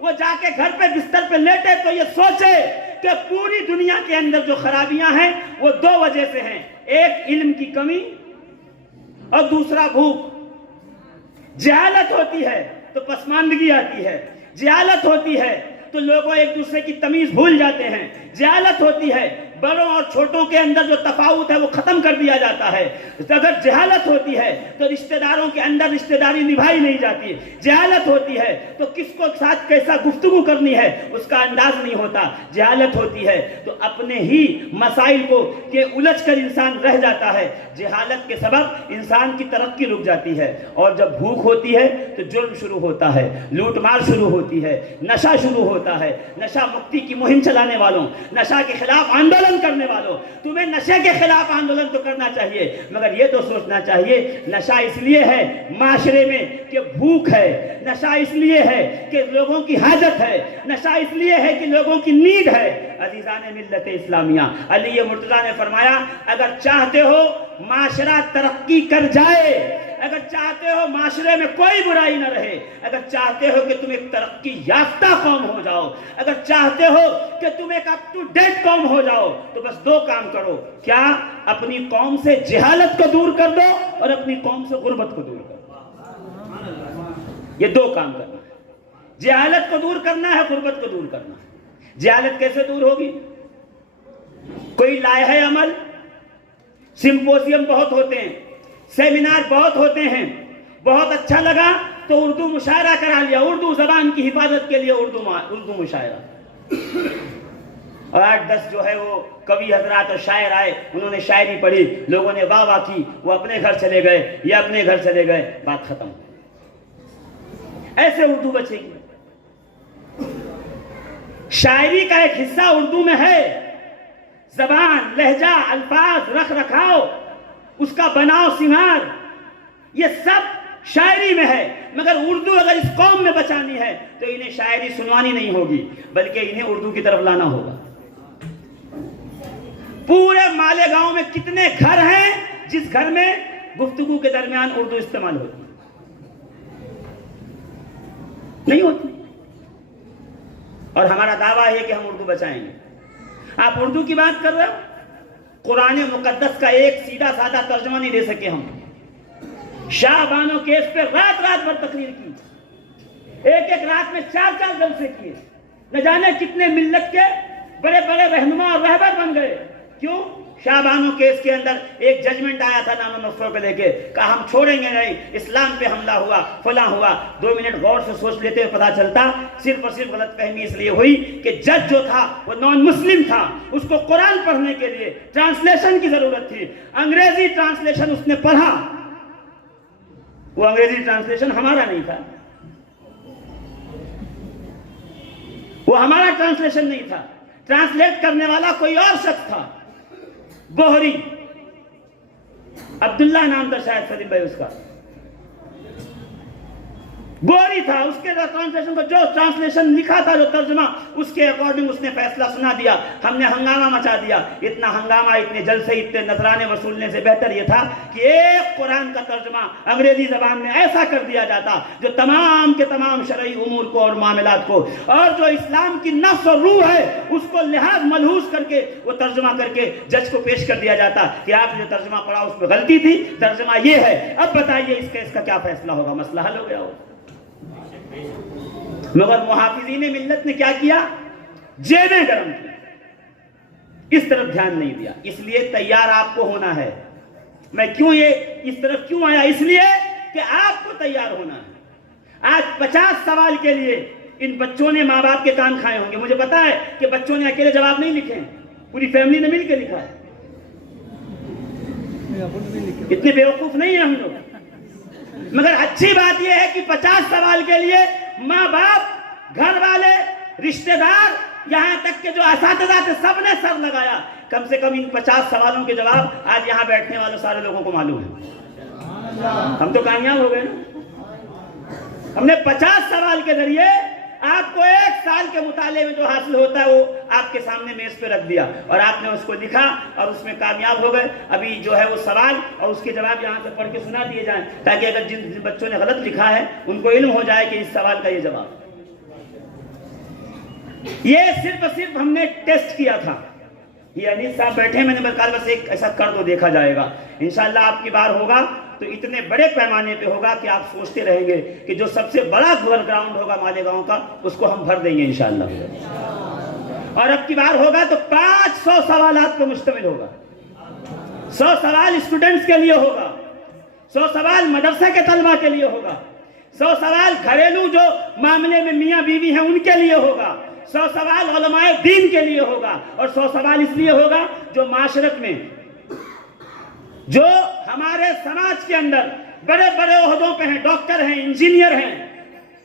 وہ جا کے گھر پہ بستر پہ لیٹے تو یہ سوچے کہ پوری دنیا کے اندر جو خرابیاں ہیں وہ 2 وجہ سے ہیں، ایک علم کی کمی اور دوسرا بھوک۔ جہالت ہوتی ہے تو پسماندگی آتی ہے، جہالت ہوتی ہے تو لوگوں ایک دوسرے کی تمیز بھول جاتے ہیں، جہالت ہوتی ہے بڑوں اور چھوٹوں کے اندر جو تفاوت ہے وہ ختم کر دیا جاتا ہے۔ اگر جہالت ہوتی ہے تو رشتہ داروں کے اندر رشتہ داری نبھائی نہیں جاتی، جہالت ہوتی ہے تو کس کو ساتھ کیسا گفتگو کرنی ہے اس کا انداز نہیں ہوتا، جہالت ہوتی ہے تو اپنے ہی مسائل کو کہ الجھ کر انسان رہ جاتا ہے، جہالت کے سبب انسان کی ترقی رک جاتی ہے۔ اور جب بھوک ہوتی ہے تو جرم شروع ہوتا ہے، لوٹ مار شروع ہوتی ہے، نشہ شروع ہوتا ہے۔ نشہ مکتی کی مہم چلانے والوں، نشہ کے خلاف آندولن کرنے والوں، تمہیں نشے کے خلاف آندولن تو کرنا چاہیے، مگر یہ تو سوچنا چاہیے نشہ اس لیے ہے معاشرے میں کہ بھوک ہے، نشہ اس لیے ہے کہ لوگوں کی حاجت ہے، نشہ اس لیے ہے کہ لوگوں کی نیڈ ہے۔ عزیزان ملت اسلامیہ، علی مرتضیٰ نے فرمایا اگر چاہتے ہو معاشرہ ترقی کر جائے، اگر چاہتے ہو معاشرے میں کوئی برائی نہ رہے، اگر چاہتے ہو کہ تم ایک ترقی یافتہ قوم ہو جاؤ، اگر چاہتے ہو کہ تم ایک اپ ٹو ڈیٹ قوم ہو جاؤ، تو بس دو کام کرو. کیا؟ اپنی قوم سے جہالت کو دور کر دو اور اپنی قوم سے غربت کو دور کر دو. یہ دو کام کرنا ہے. جہالت کو دور کرنا ہے، غربت کو دور کرنا ہے. جہالت کیسے دور ہوگی؟ کوئی لائحہ عمل، سمپوزیم بہت ہوتے ہیں، سیمینار بہت ہوتے ہیں، بہت اچھا لگا تو اردو مشاعرہ کرا لیا، اردو زبان کی حفاظت کے لیے اردو مشاعرہ. اور 8-10 جو ہے وہ کوی حضرات اور شاعر آئے، انہوں نے شاعری پڑھی، لوگوں نے واہ واہ کی، وہ اپنے گھر چلے گئے، یہ اپنے گھر چلے گئے، بات ختم. ایسے اردو بچے گی. شاعری کا ایک حصہ اردو میں ہے. زبان، لہجہ، الفاظ، رکھ رکھاؤ، اس کا بناؤ سنگار، یہ سب شاعری میں ہے. مگر اردو اگر اس قوم میں بچانی ہے تو انہیں شاعری سنوانی نہیں ہوگی، بلکہ انہیں اردو کی طرف لانا ہوگا. پورے مالیگاؤں میں کتنے گھر ہیں جس گھر میں گفتگو کے درمیان اردو استعمال ہوتی؟ نہیں ہوتی. اور ہمارا دعویٰ ہے کہ ہم اردو بچائیں گے. آپ اردو کی بات کر رہے ہو، قرآن مقدس کا ایک سیدھا سادہ ترجمہ نہیں دے سکے ہم. شاہ بانو کیس پہ رات رات بھر تقریر کی، ایک رات میں 4 جلسے کیے. نہ جانے کتنے ملت کے بڑے بڑے رہنما اور رہبر بن گئے. کیوں؟ شاہ بانو کیس کے اندر ایک ججمنٹ آیا تھا نام مفرو کو لے کے، کہا ہم چھوڑیں گے نہیں، اسلام پہ حملہ ہوا، فلاں ہوا. 2 منٹ غور سے سوچ لیتے ہوئے پتا چلتا صرف اور صرف غلط فہمی اس لیے ہوئی کہ جج جو تھا وہ نان مسلم تھا، اس کو قرآن پڑھنے کے لیے ٹرانسلیشن کی ضرورت تھی. انگریزی ٹرانسلیشن اس نے پڑھا، وہ انگریزی ٹرانسلیشن ہمارا نہیں تھا، وہ ہمارا ٹرانسلیشن نہیں تھا. ٹرانسلیٹ کرنے والا کوئی اور شخص تھا، بوہری، عبداللہ نام تھا شاید سلیم بھائی اس کا، بوہری تھا. اس کے ٹرانسلیشن کو جو ٹرانسلیشن لکھا تھا، جو ترجمہ، اس کے اکارڈنگ اس نے فیصلہ سنا دیا. ہم نے ہنگامہ مچا دیا. اتنا ہنگامہ، اتنے جلسے، اتنے نذرانے وصولنے سے بہتر یہ تھا کہ ایک قرآن کا ترجمہ انگریزی زبان میں ایسا کر دیا جاتا جو تمام کے تمام شرعی امور کو اور معاملات کو، اور جو اسلام کی نفس اور روح ہے، اس کو لحاظ ملحوظ کر کے وہ ترجمہ کر کے جج کو پیش کر دیا جاتا کہ آپ نے جو ترجمہ پڑھا اس میں غلطی تھی، ترجمہ یہ ہے، اب بتائیے اس کیس کا کیا فیصلہ ہوگا. مسئلہ حل ہو گیا ہو. مگر محافظین ملت نے کیا کیا؟ جیبیں گرم کی. اس طرف دھیان نہیں دیا. اس لیے تیار آپ کو ہونا ہے. میں کیوں یہ اس طرف کیوں آیا؟ اس لیے کہ آپ کو تیار ہونا ہے. آج 50 سوال کے لیے ان بچوں نے ماں باپ کے کان کھائے ہوں گے. مجھے پتا ہے کہ بچوں نے اکیلے جواب نہیں لکھے، پوری فیملی نے مل کے لکھا ہے. اتنے بیوقوف نہیں ہیں ہم لوگ. مگر اچھی بات یہ ہے کہ 50 سوال کے لیے ماں باپ، گھر والے، رشتہ دار، یہاں تک کہ جو اساتذہ تھے، سب نے سر لگایا. کم سے کم ان 50 سوالوں کے جواب آج یہاں بیٹھنے والے سارے لوگوں کو معلوم ہے. ہم تو کامیاب ہو گئے نا. ہم نے 50 سوال کے ذریعے آپ کو 1 سال کے مطالعے میں جو حاصل ہوتا ہے وہ آپ کے سامنے میز پہ رکھ دیا، اور آپ نے اس کو لکھا اور اس میں کامیاب ہو گئے. ابھی جو ہے وہ سوال اور اس کے جواب یہاں سے پڑھ کے سنا دیے جائیں، تاکہ اگر جن بچوں نے غلط لکھا ہے ان کو علم ہو جائے کہ اس سوال کا یہ جواب. یہ صرف ہم نے ٹیسٹ کیا تھا. یہ انیس صاحب بیٹھے، میں نے بس ایک ایسا کر دو، دیکھا جائے گا. انشاءاللہ آپ کی بار ہوگا تو اتنے بڑے پیمانے پہ ہوگا کہ آپ سوچتے رہیں گے کہ جو سب سے بڑا گراؤنڈ ہوگا مالیگاؤں کا، اس کو ہم بھر دیں گے انشاءاللہ. اور اب کی بار ہوگا تو 500 سوالات پہ مشتمل ہوگا. 100 سوال اسٹوڈنٹس کے لیے ہوگا، 100 سوال مدرسے کے طلبہ کے لیے ہوگا، 100 سوال گھریلو جو معاملے میں میاں بیوی ہیں ان کے لیے ہوگا، 100 سوال علماء دین کے لیے ہوگا، اور 100 سوال اس لیے ہوگا جو معاشرت میں، جو ہمارے سماج کے اندر بڑے بڑے عہدوں پہ ہیں، ڈاکٹر ہیں، انجینئر ہیں،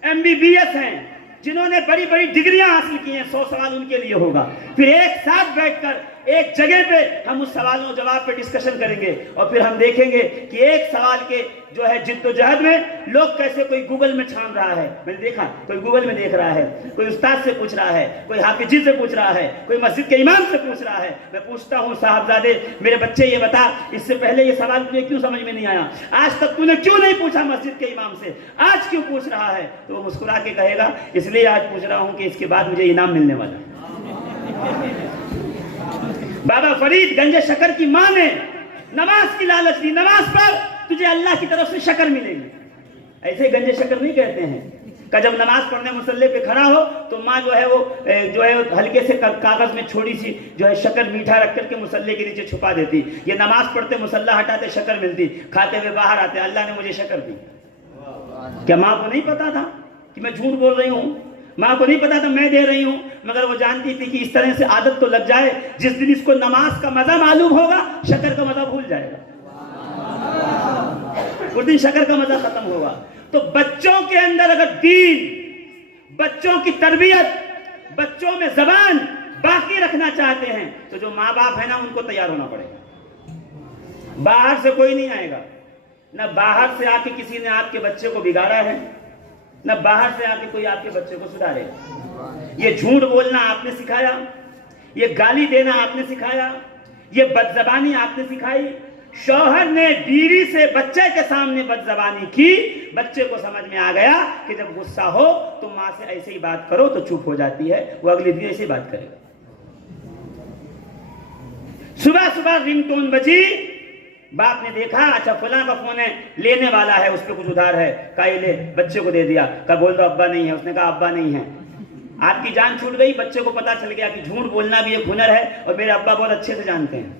MBBS ہیں، جنہوں نے بڑی بڑی ڈگریاں حاصل کی ہیں، 100 سوال ان کے لیے ہوگا. پھر ایک ساتھ بیٹھ کر ایک جگہ پہ ہم اس سوالوں و جواب پہ ڈسکشن کریں گے اور پھر ہم دیکھیں گے کہ ایک سوال کے جو ہے جد و جہد میں لوگ کیسے کوئی گوگل میں چھان رہا ہے. میں نے دیکھا کوئی گوگل میں دیکھ رہا ہے, کوئی استاد سے پوچھ رہا ہے, کوئی حافظ جی سے پوچھ رہا ہے, کوئی مسجد کے امام سے پوچھ رہا ہے. میں پوچھتا ہوں صاحبزادے میرے بچے یہ بتا, اس سے پہلے یہ سوال تجھے کیوں سمجھ میں نہیں آیا, آج تک تو نے کیوں نہیں پوچھا مسجد کے امام سے, آج کیوں پوچھ رہا ہے؟ تو وہ مسکرا کے کہے گا اس لیے آج پوچھ رہا ہوں کہ اس کے بعد مجھے انعام ملنے والا ہے. بابا فرید گنج شکر کی ماں نے نماز کی لالچ دی, نماز پڑھ تجھے اللہ کی طرف سے شکر ملے گی. ایسے گنج شکر نہیں کہتے ہیں کہ جب نماز پڑھنے مصلی پہ کھڑا ہو تو ماں جو ہے وہ ہلکے سے کاغذ میں چھوٹی سی جو ہے شکر میٹھا رکھ کر کے مصلی کے نیچے چھپا دیتی. یہ نماز پڑھتے مصلی ہٹاتے شکر ملتی, کھاتے ہوئے باہر آتے اللہ نے مجھے شکر دی. کیا ماں کو نہیں پتا تھا کہ میں جھوٹ بول رہی ہوں؟ ماں کو نہیں پتا تھا میں دے رہی ہوں, مگر وہ جانتی تھی کہ اس طرح سے عادت تو لگ جائے, جس دن اس کو نماز کا مزہ معلوم ہوگا شکر کا مزہ بھول جائے گا, اس دن شکر کا مزہ ختم ہوگا. تو بچوں کے اندر اگر دین, بچوں کی تربیت, بچوں میں زبان باقی رکھنا چاہتے ہیں تو جو ماں باپ ہے نا ان کو تیار ہونا پڑے گا. باہر سے کوئی نہیں آئے گا, نہ باہر سے آ کے کسی نے آپ کے بچے کو بگاڑا ہے, نہ باہر سے آ کے کوئی آپ کے بچے کو سدھارے. یہ جھوٹ بولنا آپ نے سکھایا, یہ گالی دینا آپ نے سکھایا, یہ بدزبانی آپ نے سکھائی. شوہر نے بیوی سے بچے کے سامنے بدزبانی کی, بچے کو سمجھ میں آ گیا کہ جب غصہ ہو تو ماں سے ایسے ہی بات کرو تو چپ ہو جاتی ہے, وہ اگلے دن ایسے ہی بات کرے گا. صبح صبح رنگ ٹون بجی, باپ نے دیکھا اچھا فلاں کا فون ہے, لینے والا ہے, اس پہ کچھ ادھار ہے, کہا یہ لے, بچے کو دے دیا, کہا بول دو ابا نہیں ہے, اس نے کہا ابا نہیں ہے. آپ کی جان چھوٹ گئی, بچے کو پتا چل گیا کہ جھوٹ بولنا بھی ایک ہنر ہے اور میرے ابا بہت اچھے سے جانتے ہیں.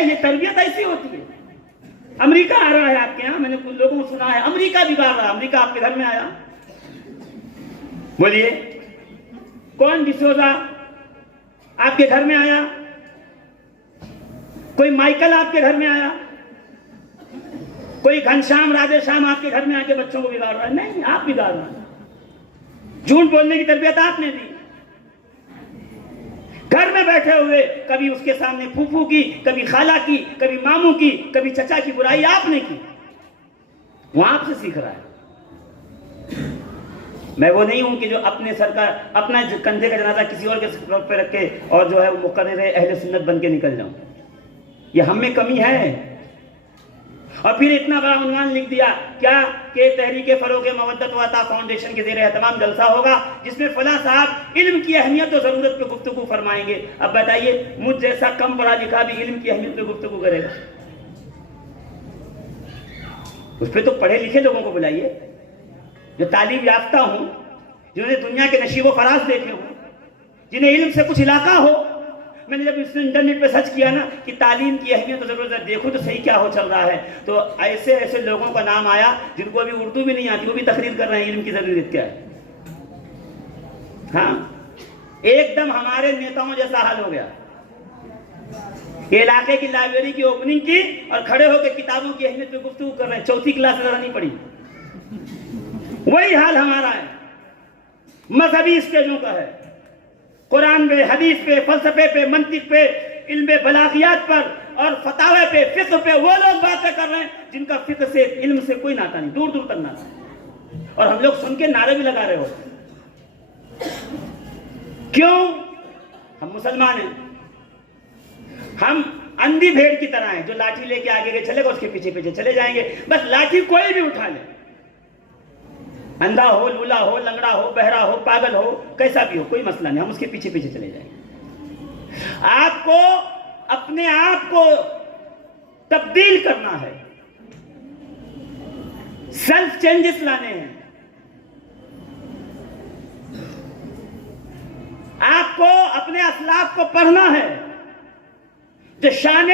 یہ تربیت ایسی ہوتی ہے. امریکہ آ رہا ہے آپ کے یہاں, میں نے کچھ لوگوں کو سنا ہے امریکہ بگاڑ رہا. امریکہ آپ کے گھر میں آیا, بولیے کون ڈسوزا آپ کے گھر میں آیا, کوئی مائیکل آپ کے گھر میں آیا, کوئی گھنشام رادھے شام آپ کے گھر میں آ کے بچوں کو بگاڑ رہا ہے؟ نہیں, آپ بگاڑ رہا ہے. جھوٹ بولنے کی تربیت آپ نے دی. گھر میں بیٹھے ہوئے کبھی اس کے سامنے پھوپھو کی, کبھی خالہ کی, کبھی ماموں کی, کبھی چچا کی برائی آپ نے کی, وہ آپ سے سیکھ رہا ہے. میں وہ نہیں ہوں کہ جو اپنے سر کا اپنا کندھے کا جنازہ کسی اور کے سر پہ رکھ کے اور جو ہے وہ مقرر اہل سنت بن کے نکل جاؤں. یہ ہم میں کمی ہے. اور پھر اتنا بڑا عنوان لکھ دیا کیا کہ تحریک فروغ مودت و عطا فاؤنڈیشن کے زیر اہتمام جلسہ ہوگا جس میں فلاں صاحب علم کی اہمیت و ضرورت پہ گفتگو فرمائیں گے. اب بتائیے مجھ جیسا کم پڑھا لکھا بھی علم کی اہمیت پہ گفتگو کرے گا؟ اس پہ تو پڑھے لکھے لوگوں کو بلائیے, جو تعلیم یافتہ ہوں, جنہوں نے دنیا کے نشیب و فراز دیکھے ہوں, جنہیں علم سے کچھ علاقہ ہو. میں نے جب اس نے انٹرنیٹ پہ سرچ کیا نا کہ تعلیم کی اہمیت و ضرورت ہے, دیکھو تو صحیح کیا ہو چل رہا ہے, تو ایسے ایسے لوگوں کا نام آیا جن کو ابھی اردو بھی نہیں آتی, وہ بھی تقریر کر رہے ہیں علم کی ضرورت کیا ہے. ہاں, ایک دم ہمارے نیتاؤں جیسا حال ہو گیا. علاقے کی لائبریری کی اوپننگ کی اور کھڑے ہو کے کتابوں کی اہمیت پہ گفتگو کر رہے ہیں. چوتھی کلاس ذرا نہیں پڑھی. وہی حال ہمارا ہے, مذہبی اسٹیجوں کا ہے. قرآن پہ, حدیث پہ, فلسفے پہ, منطق پہ, علم بلاغیات پر اور فتاوی پہ, فقہ پہ وہ لوگ باتیں کر رہے ہیں جن کا فقہ سے, علم سے کوئی ناتا نہیں, دور دور تک ناتا. اور ہم لوگ سن کے نعرے بھی لگا رہے ہو. کیوں؟ ہم مسلمان ہیں, ہم اندھی بھیڑ کی طرح ہیں جو لاٹھی لے کے آگے گئے چلے گا, اس کے پیچھے پیچھے چلے جائیں گے. بس لاٹھی کوئی بھی اٹھا لے, اندھا ہو, لولا ہو, لنگڑا ہو, بہرا ہو, پاگل ہو, کیسا بھی ہو, کوئی مسئلہ نہیں, ہم اس کے پیچھے پیچھے چلے جائیں گے. آپ کو اپنے آپ کو تبدیل کرنا ہے, سیلف چینجز لانے ہیں. آپ کو اپنے اسلاف کو پڑھنا ہے, جو شان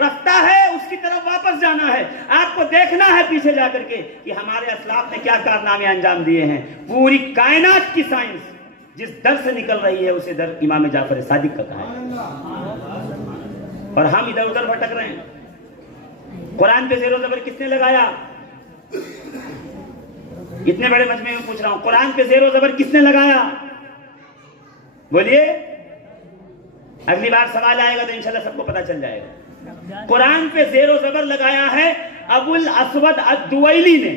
رفتہ ہے اس کی طرف واپس جانا ہے. آپ کو دیکھنا ہے پیچھے جا کر کے کہ ہمارے اسلاف نے کیا کارنامے انجام دیے ہیں. پوری کائنات کی سائنس جس در سے نکل رہی ہے اسے در امام جعفر صادق کا کہا ہے, اور ہم ادھر ادھر بھٹک رہے ہیں. قرآن پہ زیر و زبر کس نے لگایا؟ اتنے بڑے مجمع میں پوچھ رہا ہوں, قرآن پہ زیر و زبر کس نے لگایا؟ بولیے. اگلی بار سوال آئے گا تو انشاءاللہ سب کو پتہ چل جائے گا. قرآن پہ زیر و زبر لگایا ہے ابو الاسود الدویلی نے.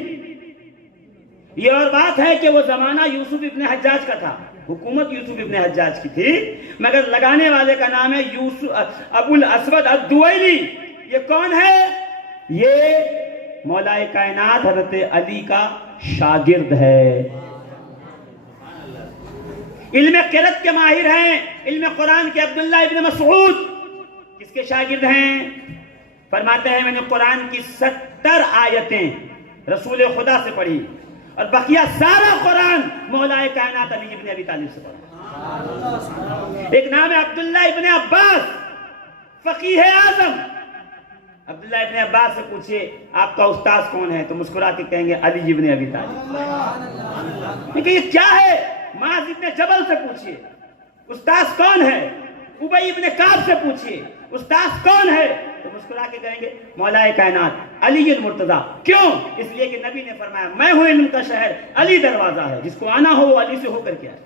یہ اور بات ہے کہ وہ زمانہ یوسف ابن حجاج کا تھا, حکومت یوسف ابن حجاج کی تھی, مگر لگانے والے کا نام ہے ابو الاسود الدویلی. یہ کون ہے؟ یہ مولا کائنات حضرت علی کا شاگرد ہے. علم قرأت کے ماہر ہیں, علم قرآن کے عبداللہ ابن مسعود کس کے شاگرد ہیں؟ فرماتے ہیں میں نے قرآن کی 70 آیتیں رسول خدا سے پڑھی اور بقیہ سارا قرآن مولا کائنات علی ابن ابی طالب سے پڑھا. ایک نام ہے عبداللہ ابن عباس, فقیہ اعظم. عبداللہ ابن عباس سے پوچھئے آپ کا استاذ کون ہے تو مسکرا کے کہیں گے علی ابن ابی طالب. لیکن یہ کیا ہے؟ معاذ ابن جبل سے پوچھئے استاذ کون ہے, ابی ابن کعب سے پوچھئے استاذ کون ہے تو مسکرا کے کہیں گے مولا کائنات علی المرتضیٰ. کیوں؟ اس لیے کہ نبی نے فرمایا میں ہوں علم کا شہر, علی دروازہ ہے, جس کو آنا ہو وہ علی سے ہو کر کے آئے.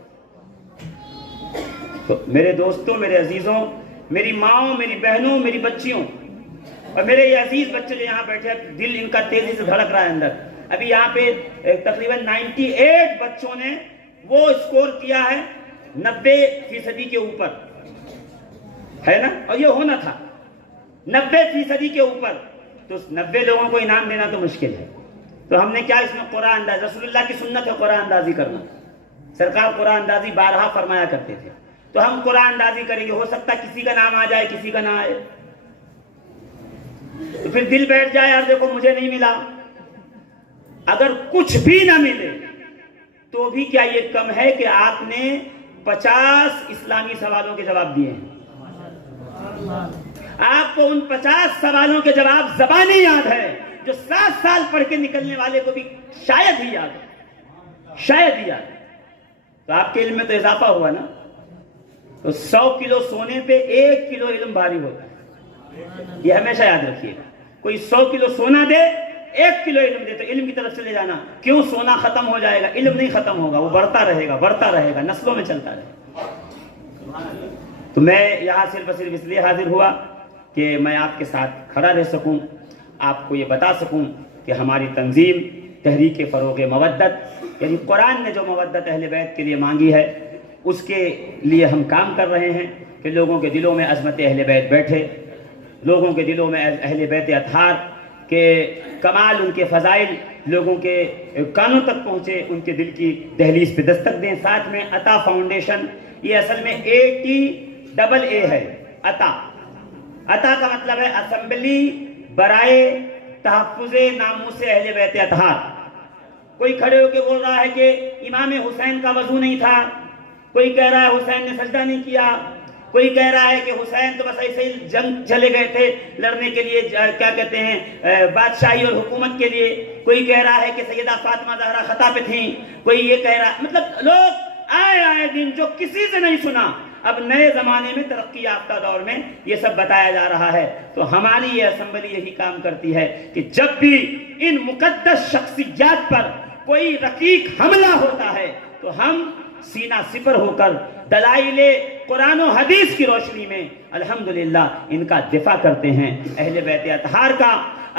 تو میرے دوستوں, میرے عزیزوں, میری ماؤں, میری بہنوں, میری بچیوں اور میرے یہ عزیز بچے جو یہاں بیٹھے ہیں, دل ان کا تیزی سے دھڑک رہا ہے اندر. ابھی یہاں پہ تقریباً 98 بچوں نے وہ اسکور کیا ہے 90% کے اوپر, ہے نا, اور یہ ہونا تھا 90% کے اوپر. تو 90 لوگوں کو انعام دینا تو مشکل ہے. تو ہم نے کیا اس میں قرآن انداز, رسول اللہ کی سنت ہے قرآن اندازی کرنا. سرکار قرآن اندازی بارہا فرمایا کرتے تھے, تو ہم قرآن اندازی کریں گے. ہو سکتا ہے کسی کا نام آ جائے, کسی کا نہ آئے, تو پھر دل بیٹھ جائے یار دیکھو مجھے نہیں ملا. اگر کچھ بھی نہ ملے تو بھی کیا یہ کم ہے کہ آپ نے 50 اسلامی سوالوں کے جواب دیے ہیں. آپ کو ان 50 سوالوں کے جواب زبانی یاد ہے جو 7 سال پڑھ کے نکلنے والے کو بھی شاید ہی یاد ہے, شاید ہی یاد ہے. تو آپ کے علم میں تو اضافہ ہوا نا. تو 100 کلو سونے پہ 1 کلو علم بھاری ہوتا ہے, یہ ہمیشہ یاد رکھیے گا. کوئی 100 کلو سونا دے 1 کلو علم دے تو علم کی طرف چلے جانا. کیوں؟ سونا ختم ہو جائے گا, علم نہیں ختم ہوگا, وہ بڑھتا رہے گا, بڑھتا رہے گا, نسلوں میں چلتا رہے گا. تو میں یہاں صرف اس لیے حاضر ہوا کہ میں آپ کے ساتھ کھڑا رہ سکوں, آپ کو یہ بتا سکوں کہ ہماری تنظیم تحریک فروغ مودت, یعنی قرآن نے جو مودت اہل بیت کے لیے مانگی ہے اس کے لیے ہم کام کر رہے ہیں کہ لوگوں کے دلوں میں عظمت اہل بیت بیٹھے, لوگوں کے دلوں میں اہل بیت اطہار کے کمال, ان کے فضائل لوگوں کے کانوں تک پہنچے, ان کے دل کی دہلیز پہ دستک دیں. ساتھ میں عطا فاؤنڈیشن, یہ اصل میں ATA ہے. عطا کا مطلب ہے اسمبلی برائے تحفظ ناموس اہل بیت اطہار. کوئی کھڑے ہو کے بول رہا ہے کہ امام حسین کا وضو نہیں تھا, کوئی کہہ رہا ہے حسین نے سجدہ نہیں کیا, کوئی کہہ رہا ہے کہ حسین تو بس ایسے ہی جنگ چلے گئے تھے لڑنے کے لیے, کیا کہتے ہیں بادشاہی اور حکومت کے لیے, کوئی کہہ رہا ہے کہ سیدہ فاطمہ زہرا خطا پہ تھیں, کوئی یہ کہہ رہا ہے. مطلب لوگ آئے دن جو کسی سے نہیں سنا, اب نئے زمانے میں ترقی یافتہ دور میں یہ سب بتایا جا رہا ہے. تو ہماری یہ اسمبلی یہی کام کرتی ہے کہ جب بھی ان مقدس شخصیات پر کوئی رقیق حملہ ہوتا ہے تو ہم سینہ سپر ہو کر دلائل قرآن و حدیث کی روشنی میں الحمدللہ ان کا دفاع کرتے ہیں. اہل بیت اطہار کا,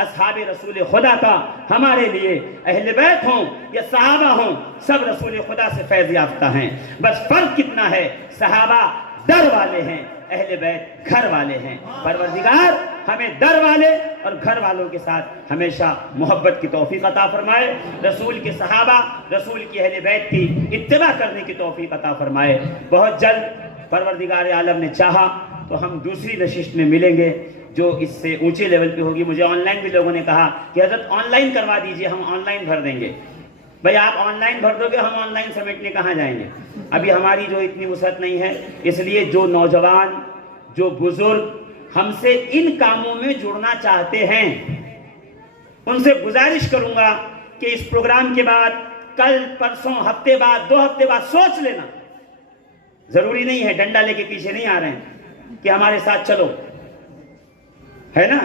اصحاب رسول خدا کا, ہمارے لیے اہل بیت ہوں یا صحابہ ہوں, سب رسول خدا سے فیض یافتہ ہیں. بس فرق کتنا ہے, صحابہ در والے ہیں, اہل بیت گھر والے ہیں. پروردگار ہمیں در والے اور گھر والوں کے ساتھ ہمیشہ محبت کی توفیق عطا فرمائے. رسول کے صحابہ, رسول کی اہل بیت کی اتباع کرنے کی توفیق عطا فرمائے. بہت جلد پروردگار عالم نے چاہا تو ہم دوسری نشست میں ملیں گے جو اس سے اونچے لیول پہ ہوگی. مجھے آن لائن بھی لوگوں نے کہا کہ حضرت آن لائن کروا دیجئے, ہم آن لائن بھر دیں گے. بھائی آپ آن لائن بھر دو گے, ہم آن لائن سمیٹنے کہاں جائیں گے؟ ابھی ہماری جو اتنی وسعت نہیں ہے. اس لیے جو نوجوان, جو بزرگ ہم سے ان کاموں میں جڑنا چاہتے ہیں ان سے گزارش کروں گا کہ اس پروگرام کے بعد کل, پرسوں, ہفتے بعد, 2 ہفتے بعد سوچ لینا. ضروری نہیں ہے ڈنڈا لے کے پیچھے نہیں آ رہے ہیں کہ ہمارے ساتھ چلو, ہے نا,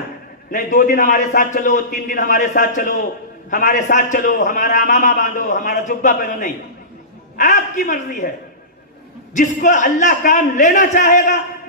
نہیں 2 دن ہمارے ساتھ چلو, 3 دن ہمارے ساتھ چلو, ہمارے ساتھ چلو, ہمارا امامہ باندھو, ہمارا جبہ پہنو. نہیں, آپ کی مرضی ہے. جس کو اللہ کام لینا چاہے گا